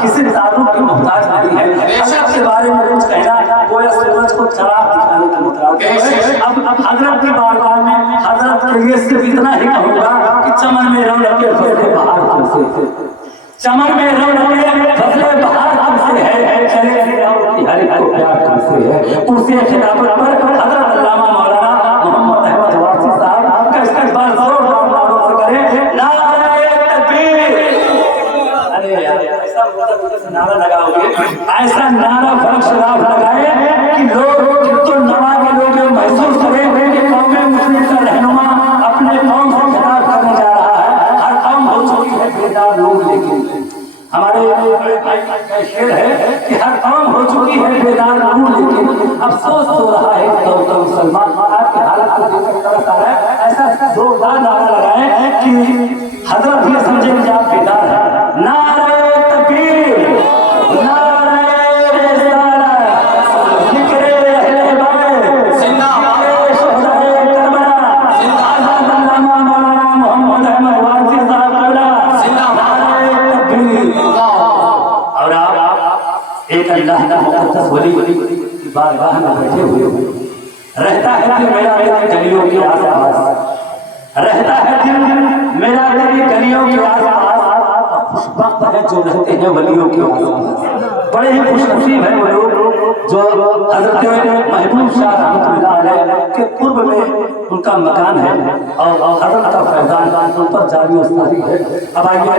کسی تعلق کی محتاج نہیں ہے. حضرت کے بارے میں کچھ کہنا گویا سورج کو چراغ دکھانے کی مطابق ہے. اب حضرت کی بارگاہ میں حضرت کے لیے صرف اتنا ہی کہوں گا کہ چمن میں رونقیں فصلیں بہار تم سے، چمن میں رونقیں فصلیں بہار تم سے ہے، چلے ہر ایک کو پیار تم سے ہے. کرسی خلافت پر حضرت علامہ مولانا محمد احمد وارثی صاحب کا استقبال زوردار نعروں سے کریں. نعرہ تکبیر. ارے یار ایسا نعرہ لگاؤ گے، ایسا نعرہ فرق شراب لگائے کہ لوگ تو نوا کے لوگ محسوس کریں کہ قوم مسلم کا رہنما اپنے قوم سے خطاب کرنے جا رہا ہے. ہر قوم ہو چکی ہے بیدار لوگ، لیکن ہمارے شعر ہے کہ ہر قوم ہو چکی ہے بیدار لوگ، لیکن افسوس ہو رہا ہے کہ مسلمان آپ کی حالت کو دیکھ کر طرف آ رہا ہے. ایسا زوردار نعرہ لگائے کہ حضرت یہ سمجھے کہ آپ بیدار ہیں. نعرہ تکبیر، نعرہ رسالت، ذکر اہل بیت، زندہ باد شہدائے کربلا، زندہ باد علامہ مولانا محمد احمد وارثی صاحب قبلہ، زندہ باد تکبیر. اور آپ ایک اللہ کا مقدس ولی کی بارگاہ میں بیٹھے ہوئے رہتا ہے کہ میرا گلیوں کے آس پاس رہتا ہے دل میرا تیری گلیوں کے آس پاس. خوش بخت ہے جو رہتے ہیں ولیوں کے آس پاس. بڑے ہی خوش نصیب ہیں وہ لوگ جو حضرت محبوب شاہ رحمۃ اللہ علیہ کے قرب میں ان کا مکان ہے اور حضرت کا فیضان ان پر جاری و ساری ہے. اب آئیے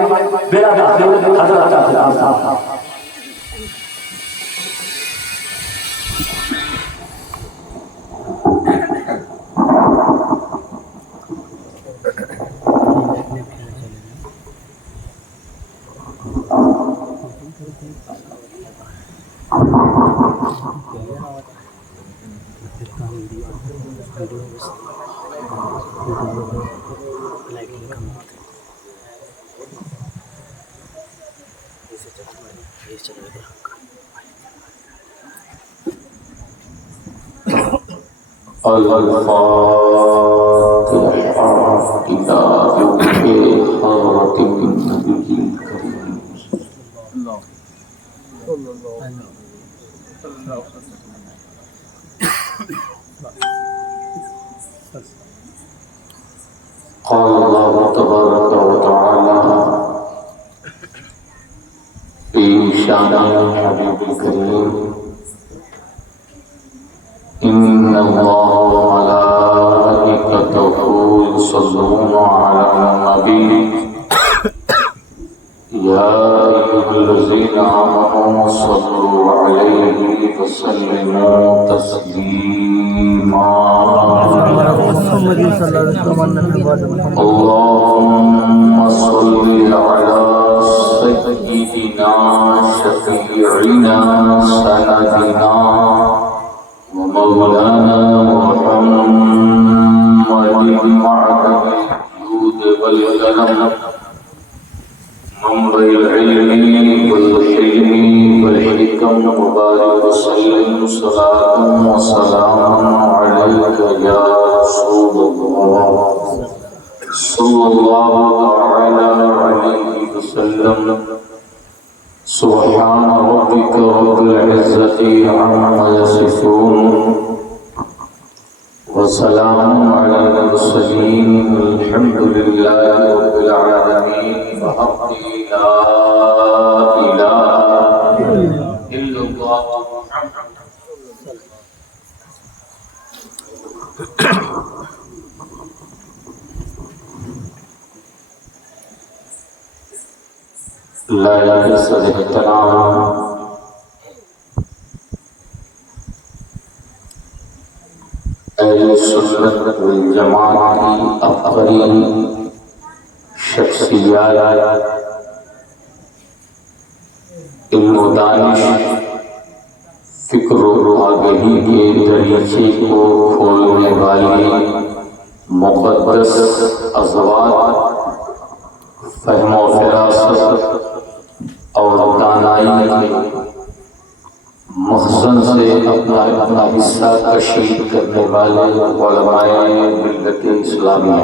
میرا داخل حضرت کا خطاب صاحب. قال الله تبارك وتعالى في شأن الحبيب الكريم: إن الله وملائكته يصلون على النبي يا أيها الذين آمنوا صلوا عليه وسلموا تسليما. اللهم صل على سيدنا شفيعنا سندنا ومولانا محمد معدن الجود والكرم منبع العلم والحلم والحكم وبارك وسلم صلاة وسلام عليك يا رسول الله صلى الله تعالى عليه وسلم. سبحان ربك رب العزة عما يصفون وسلام على المرسلين والحمد لله رب العالمين. بحق لا إله إلا الله. لا يجوز الاحترام اہل سنت والجماعت کی افضل شخصیات، علم و دانش، فکر و آگہی کے دریچے کو کھولنے والی مقدس ازواج، فہم و فراست اور دانائی کے مخزن سے اپنا حصہ کشید کرنے والے علماء ملت اسلامیہ.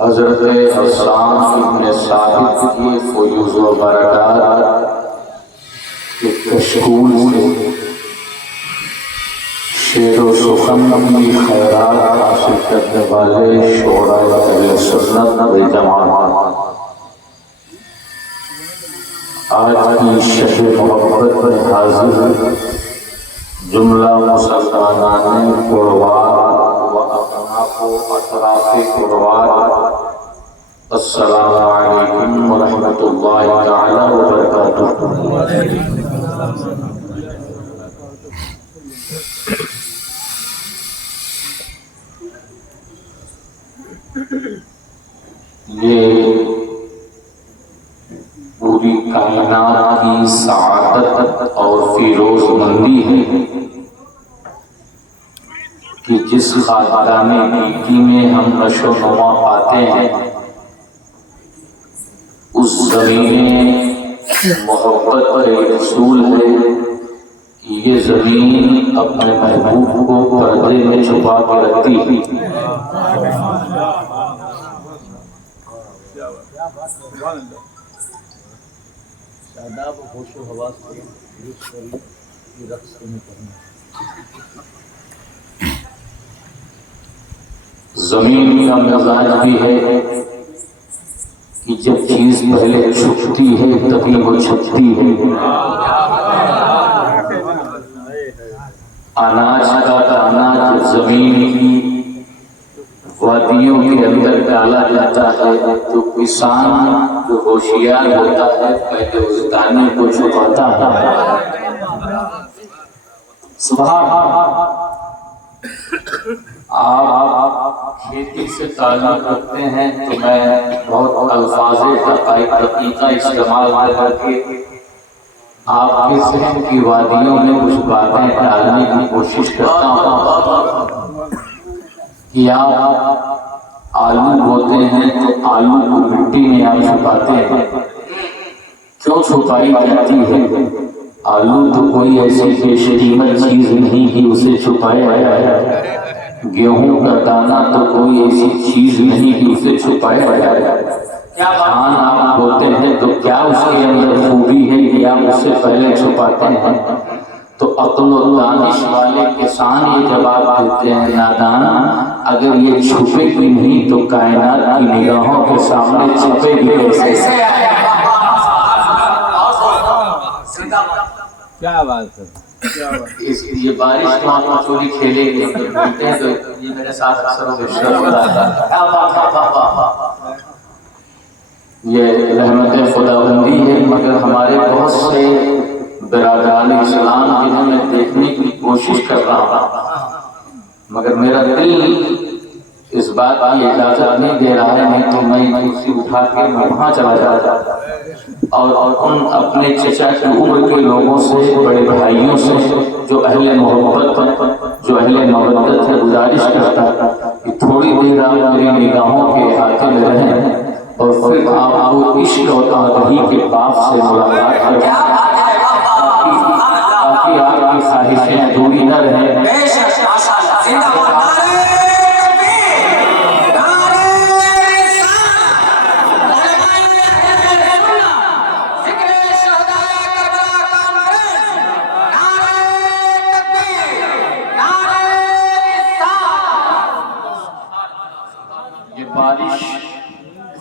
حضرت حسان ابن ثابت کی فیوض و برکات کے کشکول سے شعر و سخن کی خیرات حاصل کرنے والے شعراء اہل سنت و جماعت آج کی شب محبت میں حاضر جملہ مسلمانان قروار و اطراف و اطراف قروار، السلام علیکم ورحمۃ اللہ تعالی وبرکاتہ۔ یہ پوری کائنات کی سعادت اور فیروز مندی ہے کہ جس خاندان نیکی میں ہم نشو و نما پاتے ہیں، اس زمین محبت کا ایک اصول ہے کہ یہ زمین اپنے محبوب کو پردے میں چھپا کے رکھتی ہے۔ شاداب و ہوش و حواس کو یوز کری یہ رقص نہیں کرنا۔ زمین کا مزاج بھی ہے کہ جب چیز پہلے چھپتی ہے تبھی وہ چھپتی ہے۔ اناج کا دانہ جب زمین کی وادیوں کے اندر ڈالا جاتا ہے تو کسان جو ہوشیار ہوتا ہے پہلے اس دانے کو چھپاتا ہے۔ سبحان اللہ۔ آپ کھیتی سے تعلق رکھتے ہیں تو میں بہت الفاظ دقیقہ استعمال کر کے آپ کے ذہن کی وادیوں میں کچھ باتیں ڈالنے کی کوشش کرتا ہوں کہ آپ آلو بوتے ہیں تو آلو کو مٹی میں آپ چھپاتے ہیں، کیوں چھپائی جاتی ہے؟ آلو تو کوئی ایسی بیش قیمت چیز نہیں کہ اسے چھپایا جائے، گیہوں کا دانہ تو کوئی ایسی چیز نہیں کہ اسے چھپایا جائے۔ دھان آپ بوتے ہیں تو کیا اس کے اندر خوبی ہے کہ آپ اسے پہلے چھپاتے ہیں؟ تو عقل و دانش والے کسان یہ جواب دیتے ہیں، نادان اگر یہ چھپے گی نہیں تو کائنات کی نگاہوں کے سامنے چھپے گی کیسے؟ کیا بات ہے، یہ بارش تو آپ چوری کھیلے گے بولتے ہیں تو یہ میرے ساتھ اکثر ہوتا ہے۔ یہ رحمت خداوندی ہے، مگر ہمارے بہت سے برادران اسلام جنہیں میں دیکھنے کی کوشش کر رہا ہوں، مگر میرا دل اس بات کی اجازت نہیں دے رہا ہے، نہیں تو میں کرسی اٹھا کے وہاں چلا جاتا اور ان اپنے چچا کی عمر کے لوگوں سے، بڑے بھائیوں سے جو اہل محبت جو اہل مودت ہے، گزارش کرتا کہ تھوڑی دیر آپ میری نگاہوں کے احاطے میں رہیں اور پھر آپ کو عشق اور آگہی کے باپ سے ملاقات کریں تاکہ آپ کی خواہشیں ادھوری نہ رہیں۔ یہ بارش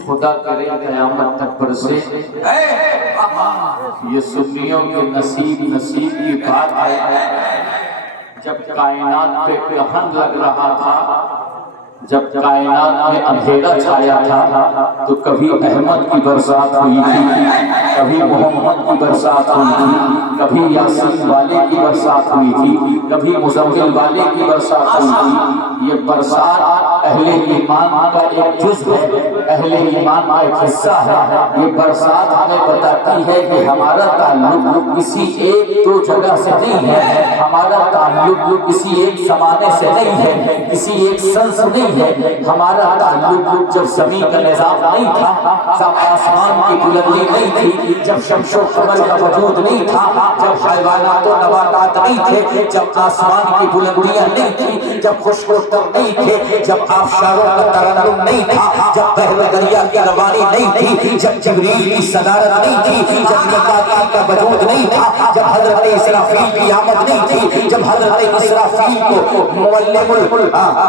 خدا کرے قیامت تک برسے، یہ سنیوں کے نصیب کی بات ہے۔ جب کائنات پہ گرہن لگ رہا تھا، جب کائنات میں اندھیرا چھایا تھا تو کبھی احمد کی برسات ہوئی تھی، کبھی محمد کی برسات ہوئی تھی، کبھی یاسین والے کی برسات ہوئی تھی، کبھی مزمل والے کی برسات ہوئی تھی۔ یہ برسات اہل ایمان کا ایک جزو ہے۔ اہل ایمان کا ایک حصہ ہے. یہ برسات ہمیں بتاتی ہے کہ ہمارا تعلق کسی ایک دو جگہ سے نہیں ہے، ہمارا تعلق کسی ایک زمانے سے نہیں ہے، کسی ایک سن سے نہیں ہے. ہمارا تعلق جب زمین کا نظام نہیں تھا، جب آسمان کی بلندی نہیں تھی، جب شمس و قمر کا وجود نہیں تھا، جب حیوانات و نباتات نہیں تھے، جب آسمان کی بلندیاں نہیں تھی، جب خشک و تر نہیں تھے، جب آبشاروں کا ترنم نہیں تھا، جب بحر دریا کی روانی نہیں تھی، جب جبریل کی صدارت نہیں تھی، جب میکائیل کا وجود نہیں تھا، جب حضرت اسرافیل کی آمد نہیں تھی، جب حضرت اسرافیل کو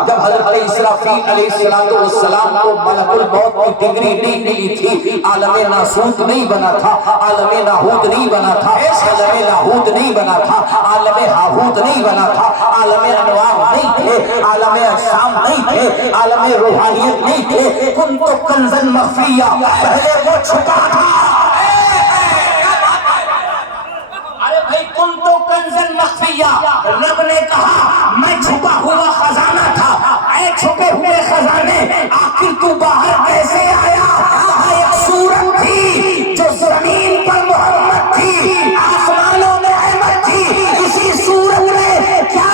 جب حضرت اسرافیل علیہ السلام کو ملک الموت کی ڈگری نہیں ملی تھی، عالم ناسوت نہیں بنا تھا، عالم ناہوت نہیں بنا تھا، عالم لاہوت نہیں بنا تھا، عالم ہاہوت نہیں بنا تھا، عالم انوار نہیں تھے، عالم اجسام نہیں تھے، عالم روحانیت نہیں تھے. کن تو کنزن مخفیہ، پہلے وہ چھپا تھا. ارے بھائی کن تو کنزن مخفیہ، رب نے کہا میں چھپا ہوا خزانہ تھا. اے چھپے ہوئے خزانے آخر تو باہر کیسے آیا؟ ایک صورت تھی جو زمین پر محمد تھی، آسمانوں میں احمد تھی. اسی صورت میں کیا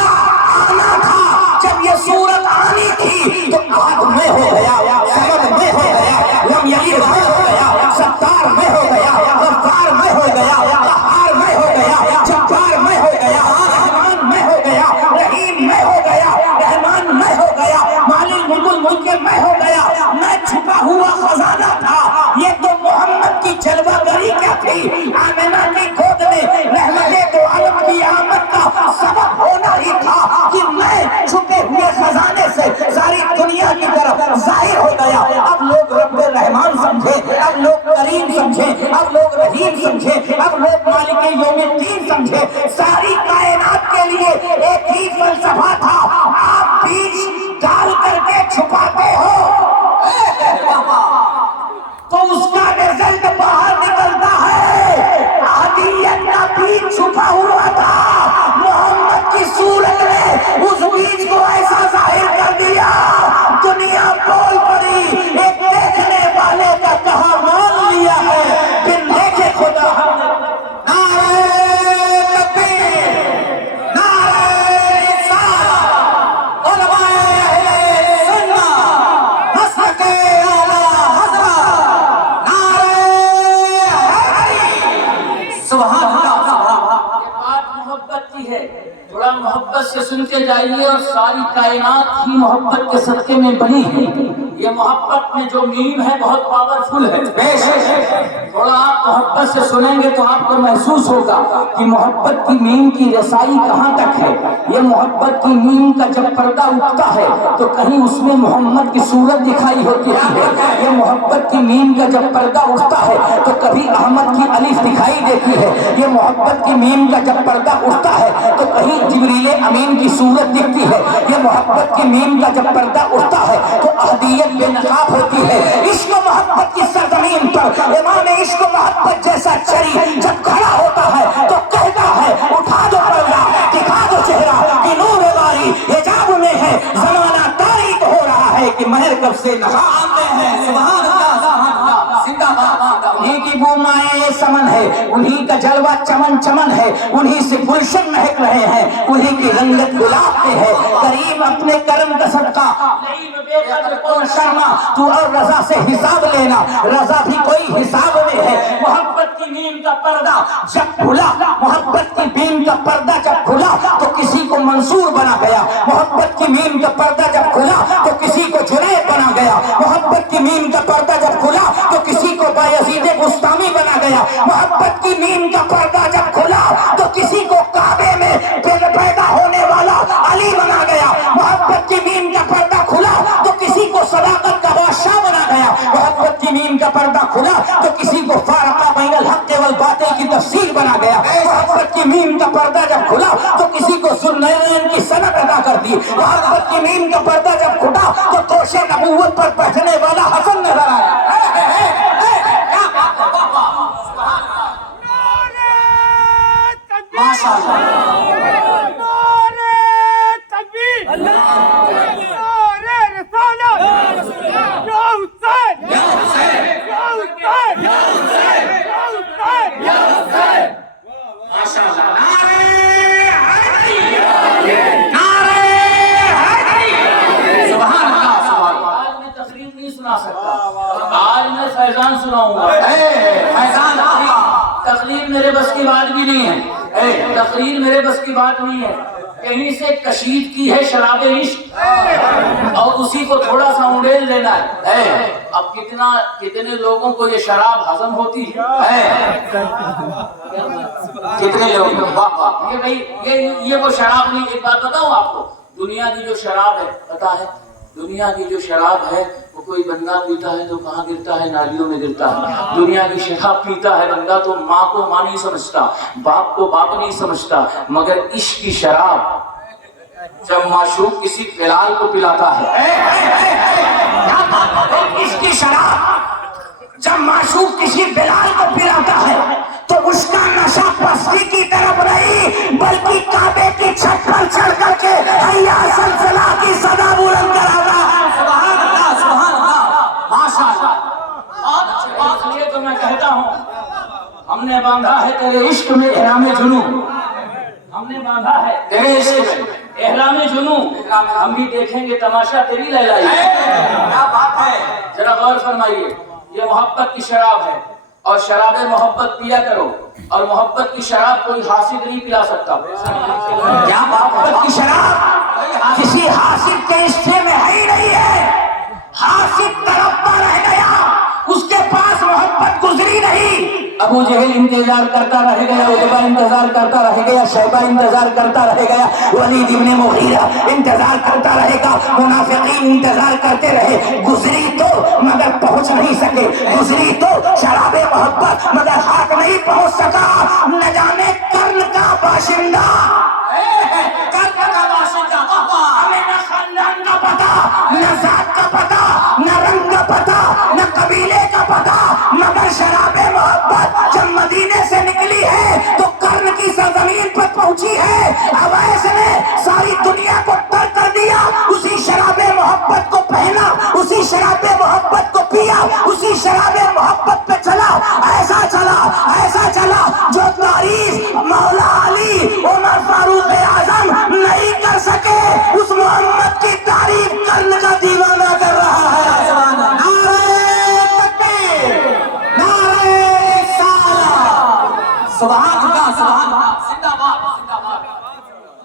آنا تھا؟ جب یہ صورت آنی تھی تو آدم میں ہو گیا، سمد میں ہو گیا، لم یلد میں ہو گیا، ستار میں ہو گیا، غفار میں ہو گیا، قہار میں ہو گیا، جبار میں ہو گیا، رحمان میں ہو گیا، رحیم میں ہو گیا، رحمان میں ہو گیا، مالک ملک میں ہو گیا. میں چھپا ہوا خزانہ تھا. یہ تو محمد کی جلوہ گری کیا تھی؟ آمنہ کی گود میں رحمت دو عالم کی آمد کا سبب ہونا ہی تھا کہ میں چھپے ہوئے خزانے سے ساری دنیا کی طرف ظاہر ہو گیا. اب لوگ رب رحمان سمجھے، اب لوگ کریم سمجھے، اب لوگ رحیم سمجھے، اب لوگ مالک یوم الدین سمجھے. ساری کائنات کے لیے ایک ہی فلسفہ تھا، آپ بیج ڈال کر کے چھپاتے ہو تو اس کا رزلٹ باہر نکلتا ہے. عادیت کا بیج چھپا ہوا تھا، محمد کی صورت نے اس بیج کو ایسا ظاہر کر دیا، دنیا بول پڑی. ایک دیکھنے والے کا کہا مان لیا ہے، بن دیکھے خدا. نعرہ تکبیر، نعرہ رسالت، علماء اہل سنت، مسلک اعلیٰ حضرت، نعرہ حیدری. سبحان اللہ. یہ بات محبت کی ہے، تھوڑا محبت سے سن کے جائیے. اور ساری کائنات ہی محبت کے صدقے میں بنی ہے. یہ محبت میں جو میم ہے بہت پاورفل ہے. تھوڑا آپ محبت سے سنیں گے تو آپ کو محسوس ہوگا کہ محبت کی میم کی رسائی کہاں تک ہے. یہ محبت کی میم کا جب پردہ اٹھتا ہے تو کہیں اس میں محمد کی صورت دکھائی ہوتی ہے. یہ محبت کی میم کا جب پردہ اٹھتا ہے تو کبھی احمد کی الف دکھائی دیتی ہے. یہ محبت کی میم کا جب پردہ اٹھتا ہے تو کہیں جبریل امین کی صورت دکھتی ہے. یہ محبت کی میم کا جب پردہ اٹھتا ہے تو احدیت بے نقاب ہوتی ہے. عشق و محبت کی سرزمین پر امام عشق و محبت جیسا چری جب کھڑا ہوتا ہے تو کہتا ہے اٹھا دو پردہ، دکھا دو چہرہ کہ نور باری حجاب میں ہے. زمانہ تاریک ہو رہا ہے کہ مہر کب سے نہا آتے ہیں. سبحان اللہ. انہی کی بو مائے سمن ہے، انہی کا جلوہ چمن چمن ہے، انہی سے گلشن مہک رہے ہیں، انہی کی رنگت گلاب کے ہے. کریم اپنے کرم کا صدقہ شرما تو اور رضا سے حساب لینا، رضا بھی کوئی حساب میں ہے. محبت کی نیم کا پردہ جب کھلا، محبت کی بیم کا پردہ جب کھلا تو کسی کو منصور بنا گیا. محبت کی میم کا پردہ جب کھلا تو کسی کو جنید بنا گیا. محبت کی میم کا پردہ جب کھلا تو کسی کو بایزید بستامی بنا گیا. محبت کی میم کا پردہ جب کھلا تو کسی کو کعبے میں پیدا ہونے والا علی بنا گیا. محبت کی میم کا پردہ کھلا تو کسی کو صداقت کا بادشاہ بنا گیا. محبت کی میم کا پردہ کھلا تو کسی کو فارقہ بین الحق والباطل کی تفسیر بنا گیا. محبت کی میم کا پردہ جب کھلا تو کسی کو ذوالنورین کی صنعت ادا کر دی. محبت کی میم کا پردہ جب کھلا تو توش نبوت پر بیٹھنے والا حسن نظر آیا. ماشاء اللہ. فیضان سناؤں گا. فیضان تقریر میرے بس کی بات بھی نہیں ہے. تقریر میرے بس کی بات نہیں ہے. کہیں سے کشید کی ہے شراب عشق اور اسی کو تھوڑا سا انڈیل دینا ہے. اب کتنے لوگوں کو یہ شراب ہضم ہوتی ہے؟ کتنے لوگ؟ یہ وہ شراب نہیں. ایک بات بتاؤں آپ کو, دنیا کی جو شراب ہے, پتا ہے دنیا کی جو شراب ہے وہ کوئی بندہ پیتا ہے تو کہاں گرتا ہے؟ نالیوں میں گرتا ہے. دنیا کی شراب پیتا ہے بندہ تو ماں کو ماں نہیں سمجھتا, باپ کو باپ نہیں سمجھتا. مگر عشق کی شراب جب معشوق کسی بلال کو پلاتا ہے, عشق کی شراب جب معشوق کسی بلال کو پلاتا ہے تو اس کا نشہ پستی کی طرف نہیں بلکہ کعبے کی چھت پر چڑھ کر کے حیا زلزلہ کی صدا بلند کراتا ہے. سبحان اللہ, سبحان اللہ, ماشاءاللہ. اس لیے تو میں کہتا ہوں, ہم نے باندھا ہے تیرے عشق میں احرام جنون. ہم نے باندھا ہے تیرے عشق میں احرام جنون. ہم بھی دیکھیں گے تماشا تیری لیلائی. کیا بات ہے, ذرا غور فرمائیے. یہ محبت کی شراب ہے اور شراب محبت پیا کرو, اور محبت کی شراب کوئی حاسد نہیں پلا سکتا. کیا محبت کی شراب کسی حاسد کے حصے میں ہے ہی نہیں ہے. حاسد تڑپتا رہ گیا, اس کے پاس محبت گزری نہیں. ابو جہل انتظار کرتا رہ گیا, عتبہ انتظار کرتا رہ گیا, شیبہ انتظار کرتا رہ گیا, ولید ابن مغیرہ انتظار کرتا رہے گا, منافقین انتظار کرتے رہے. گزری تو مگر پہنچ نہیں سکے, گزری تو شراب محبت مگر ہاتھ نہیں پہنچ سکا. نہ جانے کرن کا باشندہ, ہمیں نہ خاندان کا پتا, نہ ذات کا پتا, نہ رنگ کا پتا, نہ قبیلے کا پتا, مگر شراب محبت جب مدینے سے نکلی ہے تو کرن کی سرزمین پر پہنچی ہے. اویس نے ساری دنیا کو ترک کر دیا, اسی شراب محبت کو پہنا, اسی شراب محبت کو پیا, اسی شراب محبت پہ چلا. ایسا چلا, ایسا چلا جو تعریف مولا علی عمر فاروق اعظم نہیں کر سکے. اس محمد کی تعریف کرن کا دیوانہ کر رہا ہے. سبحان اللہ, سبحان اللہ, زندہ باد, زندہ باد.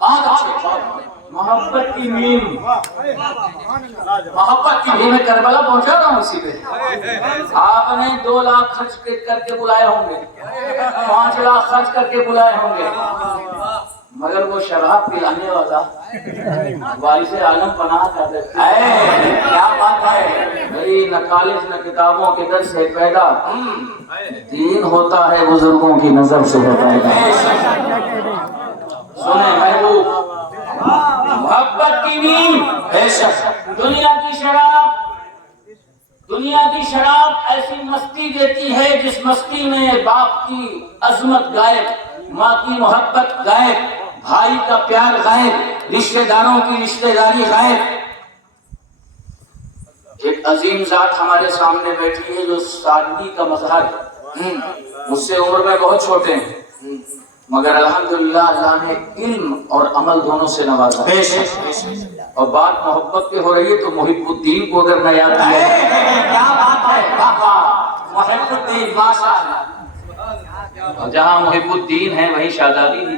بہت اچھے. محبت کی نیم, محبت کی نیم. میں کربلا پہنچا رہا ہوں اسی پہ. آپ نے 2 لاکھ خرچ کر کے بلائے ہوں گے, 5 لاکھ خرچ کر کے بلائے ہوں گے, مگر وہ شراب پلانے والا وارث عالم پناہ کا دیکھتا ہے. کیا بات ہے, میری نہ کالج نہ کتابوں کے در سے پیدا دین ہوتا ہے, بزرگوں کی نظر سے ہوتا ہے. سنیں محبوب, محبت کی نیم بے شک. دنیا کی شراب, دنیا کی شراب ایسی مستی دیتی ہے جس مستی میں باپ کی عظمت غائب, ماں کی محبت غائب, بھائی کا پیار غائب, رشتہ داروں کی رشتہ داری غائب. ایک عظیم ذات ہمارے سامنے بیٹھی ہے جو سادگی کا مظہر ہے. مجھ سے عمر میں بہت چھوٹے ہیں مگر الحمدللہ اللہ نے علم اور عمل دونوں سے نوازا. اور بات محبت پہ ہو رہی ہے تو محب الدین کو اگر میں یاد کیا, کیا بات ہے, محب الدین, ماشاءاللہ. اور جہاں محب الدین ہے وہیں شادابی ہے.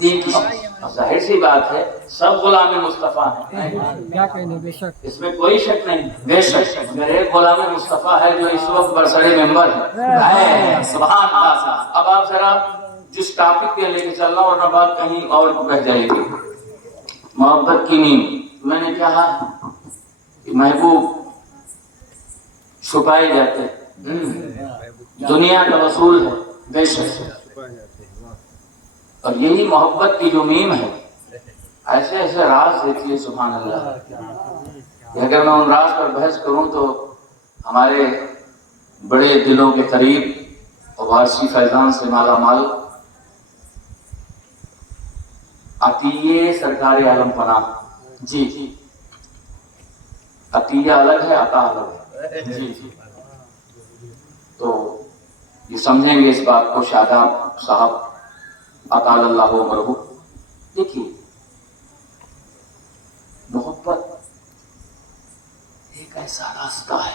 دین کی ظاہر سی بات ہے, سب غلام مصطفیٰ ہیں, کیا کہنے, بے شک, اس میں کوئی شک نہیں. بے شک مگر ایک غلام مصطفیٰ ہے جو اس وقت برسر ممبر ہے. سبحان اللہ. اب آپ ذرا جس ٹاپک پہ لے کے چل رہا ہوں ورنہ بات کہیں اور بہ جائے گی. محبت کی نیم. میں نے کہا کہ محبوب چھپائے جاتے, دنیا کا وصول ہے. بے شک, اور یہی محبت کی جو نیم ہے ایسے ایسے راز دیتی ہے. سبحان اللہ. کہ اگر میں ان راز پر بحث کروں تو ہمارے بڑے دلوں کے قریب اور وارثی فیضان سے مالا مال عطیہ سرکار عالم پناہ. جی, عطیہ الگ ہے, عطا الگ ہے. جی, تو یہ سمجھیں گے اس بات کو. شاداب صاحب اطال اللہ عمرہ. دیکھیے, محبت ایک ایسا راستہ ہے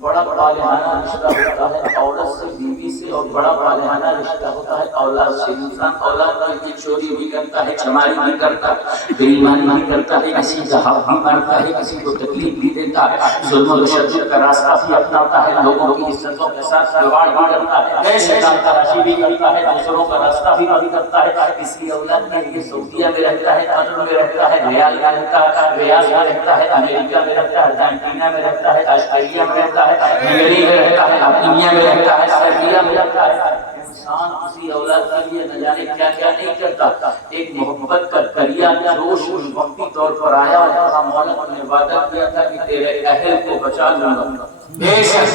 بڑا بالغانہ رشتہ ہوتا ہے عورت سے، بیوی سے، اور بڑا بالغانہ رشتہ ہوتا ہے اولاد سے۔ انسان اولاد کے لیے چوری بھی کرتا ہے، چماری بھی کرتا ہے، بے ایمانی بھی کرتا ہے، کسی کا حق بھی مارتا ہے، کسی کو تکلیف بھی دیتا ہے، ظلم و تشدد کا راستہ بھی اپناتا ہے، لوگوں کی عزتوں کے ساتھ کھلواڑ بھی کرتا ہے، شیطان تراشی بھی کرتا ہے، دوسروں کا راستہ بھی بند کرتا ہے۔ اس کی اولاد کے لیے سعودیہ میں رہتا ہے، قطر میں رہتا ہے، ریاض میں رہتا ہے، ریاض میں رہتا ہے، امریکہ میں رہتا ہے، ارجنٹینا میں رہتا ہے، آسٹریلیا میں رہتا ہے، ہنگری میں رہتا ہے، افغانستان میں رہتا ہے، سربیا میں رہتا ہے۔ انسان اسی اولاد کے لیے نہ جانے کیا کیا نہیں کرتا۔ ایک محبت کا دریا جوش وقتی طور پر آیا اور کہا مولا نے وعدہ کیا تھا کہ تیرے اہل کو بچا لوں گا، بے شک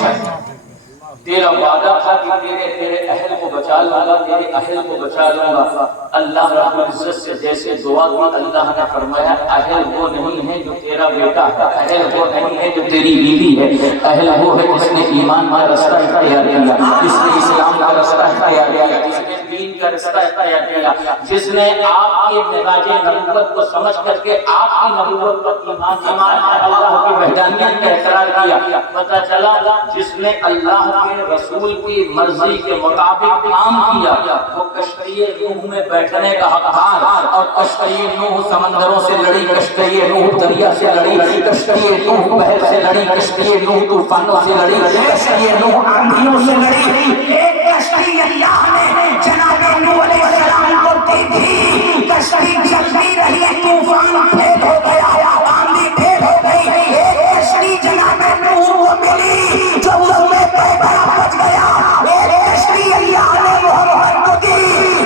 تیرا وعدہ تھا کہ تیرے اہل کو بچا لوں گا، تیرے اہل کو بچا لوں گا۔ اللہ رب العزت سے جیسے دعا کی، اللہ نے فرمایا اہل وہ نہیں ہے جو تیرا بیٹا ہے، اہل وہ نہیں ہے جو تیری بیوی ہے، اہل وہ ہے جس نے ایمان کا رستہ اختیار کیا، جس نے اسلام کا رستہ اختیار کیا، جس نے دین کا رستہ اختیار کیا، جس نے آپ کی مزاج نبوت کو سمجھ کر کے آپ کی نبوت پر ایمان اللہ کی وحدانیت کا اقرار کیا۔ پتہ چلا جس نے اللہ کے رسول کی مرضی کے مطابق کام کیا وہ کشتی نوح میں بیٹھنے کا حقدار، اور کشتی نوح سمندروں سے لڑی، کشتی نوح دریا سے لڑی، کشتی نوح بحر سے لڑی، کشتی نوح طوفانوں سے لڑی، کشتی نوح آندھیوں سے لڑی۔ ایک کشتی اللہ نے جناب نوح علیہ السلام کو دی تھی، کشتی چلتی رہی، طوفان پھیل ہو گیا، آندھی پھیل ہو گئی، ایک کشتی جناب نوح کو ملی جو اس میں بچ گیا۔ ایک کشتی اللہ نے محمد کو دی،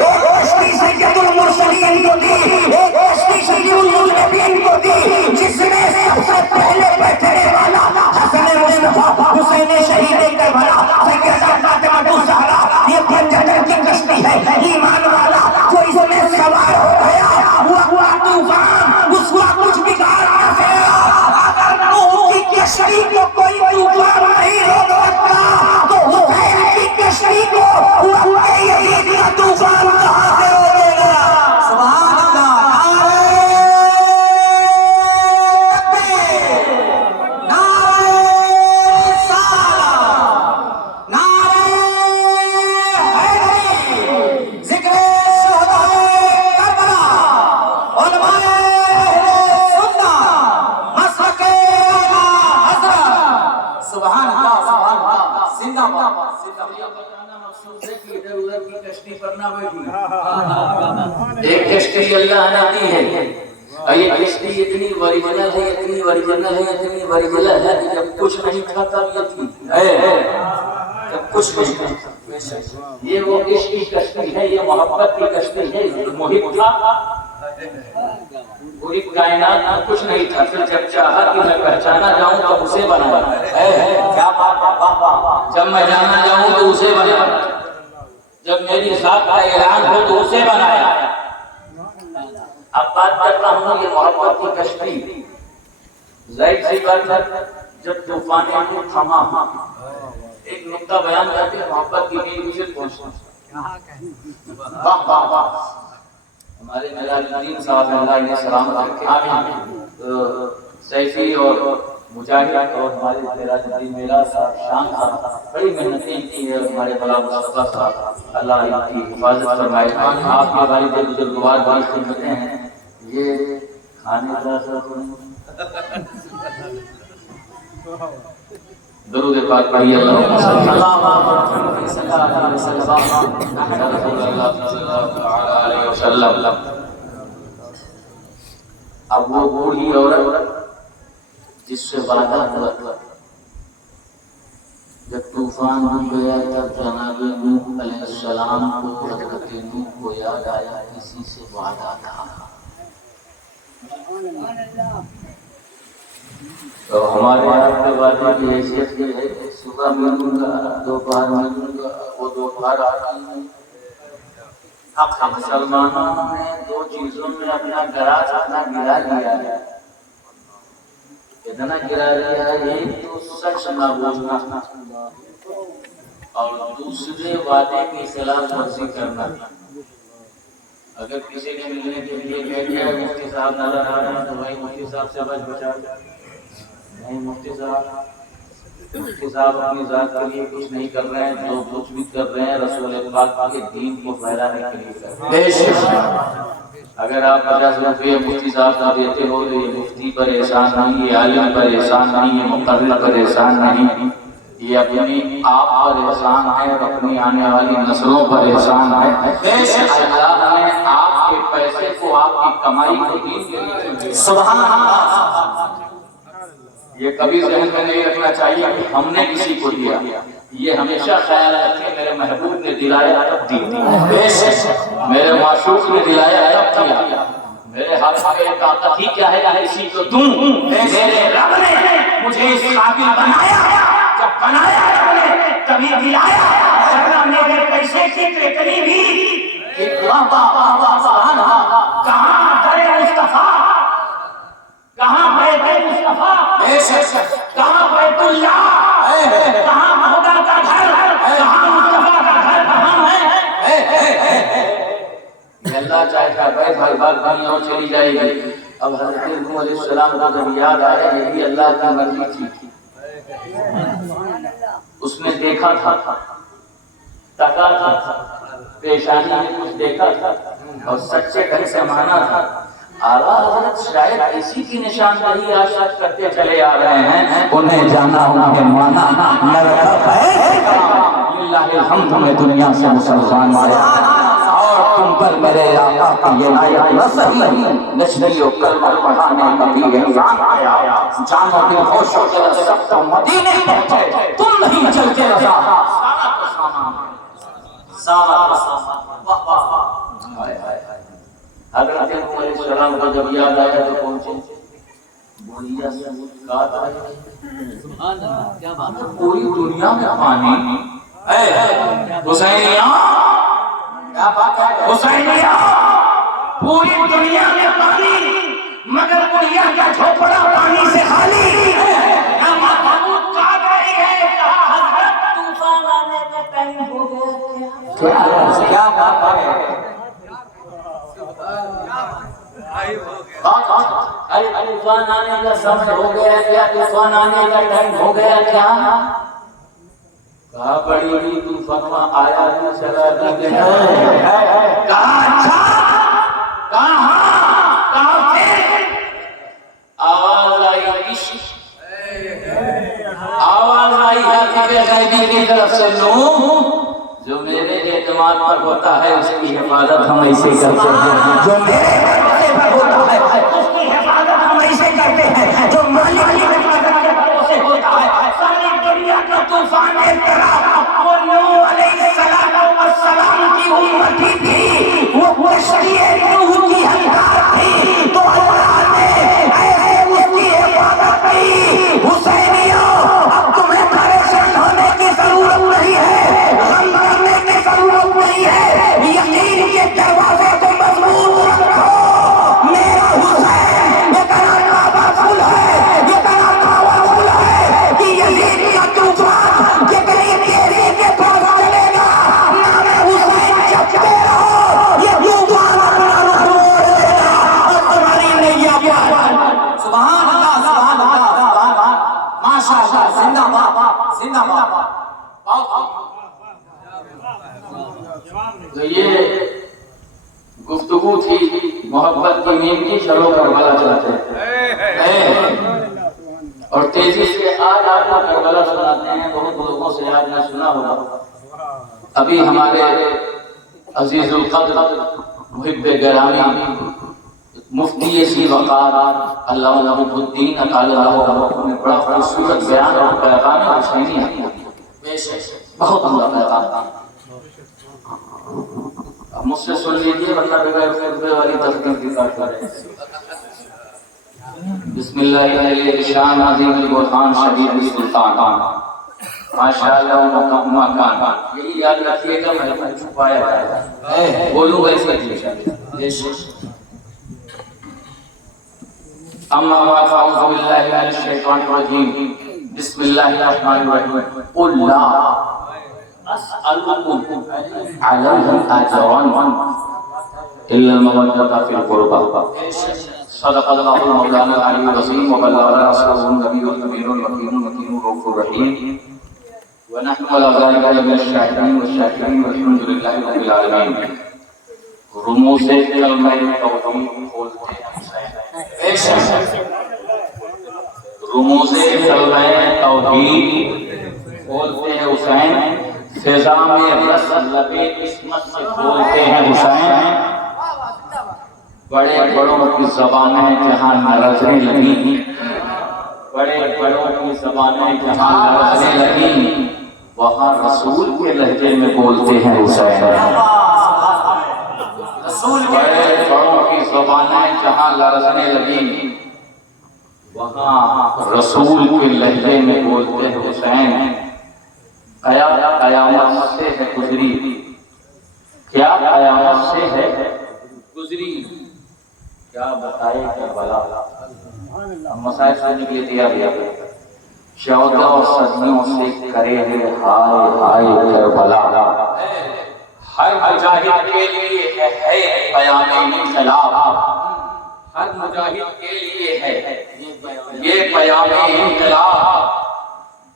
ایک کشتی سید المرسلین کو دی، ایک کشتی سید المنبیین کو دی، جس میں سب سے پہلے بیٹھنے والا حسن مصطفیٰ حسین شہید کربلا سیدہ فاطمہ الزہرا، یہ پنجتن کی کشتی ہے۔ ایمان والا جو اس میں سوار ہو گیا ہوا طوفان اس کا کچھ بگاڑ نہ سکا۔ اگر نوح کی کشتی کو کوئی طوفان نہیں روک سکتا تو حسین کی کشتی کو ہوا یزید کا طوفان کہاں سے روکے گا؟ سبحان اللہ۔ ایک کشتی اللہ نے دی ہے، اور یہ کشتی اتنی اوریجنل ہے، اتنی اوریجنل ہے، اتنی اوریجنل ہے کہ جب کچھ نہیں تھا تب یہ تھی، جب کچھ نہیں تھا۔ یہ وہ عشق کی کشتی ہے، یہ محبت کی کشتی ہے۔ محب تھا پوری کائنات میں کچھ نہیں تھا، پھر جب چاہا کہ میں پہچانا جاؤں تو اسے بنایا، جب میں جانا جاؤں تو اسے بنایا، جب میری ذات کا اعلان ہو تو اسے بنایا۔ اب بات کر رہا ہوں یہ محبت کی کشتی، ظاہر سی بات ہے جب طوفان کو تھما، ایک نقطہ بیان کرتے ہیں محبت کی نیند مجھے پہنچنا۔ واہ واہ واہ، ہمارے جلال الدین صاحب اللہ علیہ السلام سیفی اور مجاہد اور ہمارے جلال الدین میرا صاحب شان صاحب بڑی محنتیں کی ہے، ہمارے غلام مصطفیٰ صاحب اللہ ان کی حفاظت فرمائے۔ آپ کے والد بزرگوار بڑی خدمتیں ہیں، یہ کھانے کا درود پاک پڑھیے اللہم صلی اللہ علیہ وسلم۔ اب وہ بوڑھی عورت جس سے وعدہ ہوا تھا، جب طوفان ہو گیا تب جناب نوح علیہ السلام کو، حضرت نوح کو یاد آیا کسی سے وعدہ تھا۔ تو ہمارے آپ کے وعدے کی حیثیت یہ ہے کہ صبح ملوں گا، دوپہر ملوں گا، وہ دوپہر آتی نہیں۔ مسلمانوں نے دو چیزوں میں اپنا گراج اپنا گرا لیا ہے، اتنا گرا لیا ہے، ایک تو سچ نہ بولنا اور دوسرے وعدے کی خلاف ورزی کرنا۔ اگر کسی نے ملنے کے لیے کہہ دیا مفتی صاحب نظر آ رہے ہیں تو بھائی مفتی صاحب سے بچ بچا، نہیں مفتی صاحب مفتی صاحب اپنی ذات کے لیے کچھ نہیں کر رہے ہیں، جو کچھ بھی کر رہے ہیں رسول پاک کے دین کو پھیلانے کے لیے کر رہے ہیں۔ اگر آپ 50 روپے مفتی صاحب کا دیتے ہو تو یہ مفتی پر احسان نہیں، یہ عالم پر احسان نہیں، یہ مقرر پر احسان نہیں، یہ اپنی آپ پر احسان ہے اور اپنی آنے والی نسلوں پر احسان ہے۔ اللہ نے آپ کے پیسے کو، آپ کی کمائی کو دین کے لیے دیا۔ سبحان اللہ۔ یہ کبھی ذہن میں نہیں رکھنا چاہیے کہ ہم نے کسی کو دیا، یہ ہمیشہ خیال رکھیں میرے محبوب نے دلایا تب دیا، میرے معشوق نے دلایا تب دیا، میرے ہاتھ میں طاقت ہی کیا ہے اسی کو دوں، میرے رب نے مجھے اس قابل بنایا، جب بنایا رب نے تبھی دلایا، ورنہ میرے پیسے کی اتنی بھی کہاں درے مصطفیٰ، کہاں بیت مصطفیٰ، کہاں بیت اللہ، کہاں مہدا کا گھر، کہاں مصطفیٰ کا گھر، کہاں ہے؟ اللہ چاہتا ہے بھائی بات بنی اور چلی جائے گی۔ اب حضرت نوح علیہ السلام کو جب یاد آیا یہ بھی اللہ کی مرضی تھی، اس نے دیکھا تھا، تکا تھا، پیشانی میں کچھ دیکھا تھا اور سچے ڈھنگ سے مانا تھا۔ اعلیٰ حضرت شاید اسی کی نشاندہی آج تک کرتے چلے آ رہے ہیں، انہیں جانا انہیں مانا، للہ الحمد میں دنیا سے مسلمان آیا اور تم پر میرے آقا کی یہ آیت نصحی نشری و کلمہ پڑھانے کا بھی احسان آیا، جانو دل خوش ہو کے سب تو مدینے پہنچے، تم نہیں چلتے رضا سارا حضرت نوح علیہ السلام کو جب یاد آیا تو پہنچے، بولیا سمجھ کات آیا، پوری دنیا میں پانی، حسینیہ حسینیہ پوری دنیا میں پانی، مگر بولیا کا جھوپڑا پانی سے خالی، محمود کہا گئی ہے حضرت طوفان آنے میں ٹائم ہو گیا، کیا بات ہے؟ طوفان آنے کا سمجھ ہو گیا کیا؟ طوفان آنے کا ٹائم ہو گیا کیا؟ کہا بڑی ہوئی طوفان آیا نہیں چلا گیا، کہا اچھا، کہاں تھے؟ آواز آئی عشق، آواز آئی حافظ غیبی کی طرف سے، نوح جو میرے اعتماد پر ہوتا ہے اس کی حفاظت ہم ایسے کرتے ہیں، جو میرے بھروسے پر ہوتا ہے اس کی حفاظت ہم ایسے کرتے ہیں، جو مالک کی حفاظت کے بھروسے ہوتا ہے ساری دنیا کا طوفان ایک طرح وہ نوح علیہ السلام کی امتی تھی، وہ بشریہ نوح کی ہنگار تھی، تو اللہ نے ایسے اس کی حفاظت کی۔ حسینیوں اب تمہیں پریشان ہونے کی ضرورت نہیں ہے، ضرورت نہیں ہے، یقین کے دروازے کو مضبوط رکھو، میرا حسین اتنا پاورفل ہے، اتنا پاورفل ہے کہ یزید کا طوفان جتنی تیزی کے پاس چلے گا، نام حسین جپتے رہو، یہ طوفان اپنا رخ موڑ لے گا اور تمہاری نیا پار۔ سبحان اللہ، سبحان اللہ، ماشاء اللہ، زندہ باد، زندہ باد۔ تو یہ گفتگو تھی محبت کی نیم کی، چلو کربلا چلتے ہیں اور تیزی سے آج آپ کو کربلا سناتے ہیں، بہت لوگوں سے آج نہ سنا ہوگا۔ ابھی ہمارے عزیز القدر محب گرامی مفتی سی وقار علامہ محب الدین اطال اللہ نے بڑا خوبصورت بیان اور پیغام حسینی ہے، بہت عمدہ پیغام۔ اب مجھ سے سن لیجیے ورنہ بغیر خطبے والی تقریر کی بات کریں۔ بسم اللہ العلی شان عظیم البرہان شدید السلطان، ماشاءاللہ مکان، یہی یاد رکھیے گا، میں چھپایا ہے، بولوں ویسے ہی۔ اما بعد فاعوذ باللہ من الشیطان الرجیم، بسم اللہ الرحمن الرحیم، قل لا اسألكم عليه اجرا الا المودة في القربى، صدق اللہ مولانا العلی العظیم وبلغنا رسوله النبی الامین المکین المتین الرؤوف الرحیم ونحن على ذلك من الشاهدين والشاكرين والحمد لله رب العالمین۔ رموز کلمہ توحید کھولتے ہیں حسین، رموز کلمہ توحید کھولتے ہیں حسین، فضا میں رس لب عصمت سے کھولتے ہیں حسین۔ بڑے بڑوں کی زبانیں جہاں نرزنے لگی، بڑے بڑوں کی زبانیں جہاں نرزنے لگی، وہاں رسول کے لہجے میں بولتے ہیں حسین۔ بڑے بڑوں کی زبانیں جہاں لرزنے لگی، وہاں رسول کے لہجے میں بولتے ہیں حسین۔ قیامت سے ہے گزری، کیا قیامت سے ہے گزری، کیا بتائے کربلا۔ مسائل سے نکلے دیا گیا 14 صدیوں سے کرے ہے ہائے ہائے کربلا۔ ہر مجاہد کے لیے ہے پیام انقلاب، ہر مجاہد کے لیے ہے یہ پیام انقلاب۔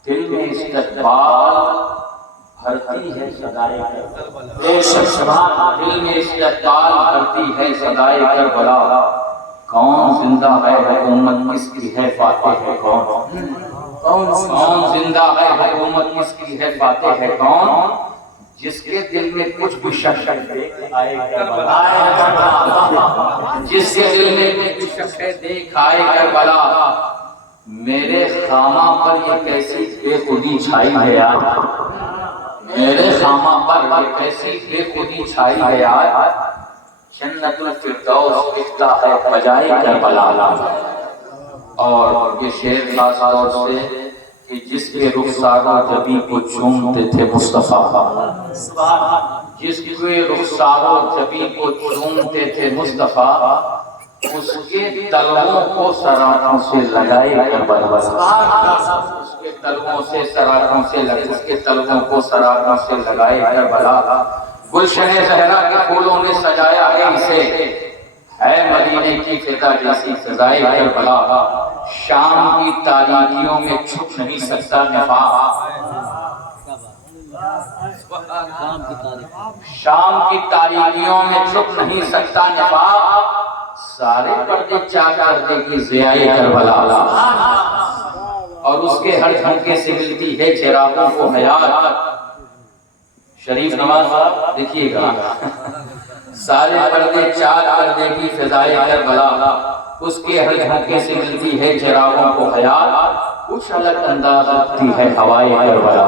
دل میں استقبال بھرتی ہے صدائے کربلا، دل میں استقبال بھرتی ہے صدائے کربلا۔ کون زندہ ہے حکومت کس کی ہے فاتح ہے کون، کون زندہ ہے حکومت کس کی ہے فاتح ہے کون، جس کے دل میں کچھ بھی شک دیکھ آئے کربلا، جس کے دل میں کچھ بھی شک دیکھ آئے کربلا۔ میرے خامہ پر یہ کیسی بے خودی چھائی ہے آج، میرے خامہ پر یہ کیسی بے خودی چھائی ہے آج، جنت الفردوس دکھتا ہے بجائے کربلا۔ اور یہ شعر خاص طور سے کہ جس کے رخساروں جبی کو چومتے تھے مصطفیٰ، جس کے رخساروں جبی کو چومتے تھے مصطفیٰ، اس کے تلووں کو سراخوں سے لگائے کربلا، اس کے تلووں سے سراخوں سے اس کے تلووں کو سراخوں سے لگائے کربلا۔ گلشن زہرا کے پھولوں نے سجایا ہے اسے، ہے مدینے کی فضا جیسی فضائے کربلا۔ شام کی تاریکیوں میں چھپ نہیں سکتا نفاق، شام کی تاریکیوں میں چھپ نہیں سکتا نفاق، سارے پردے چاک کر دے گی ضیائے کربلا۔ اور اس کے ہر جھنکے سے ملتی ہے چراغوں کو حیات۔ شریف نواز دیکھیے گا، سارے پردے چاک کر دے گی فضائے کربلا، اس کے ہر جھنکے سے ملتی ہے چراغوں کو حیات۔ کچھ الگ انداز رکھتی ہے ہوائے کربلا،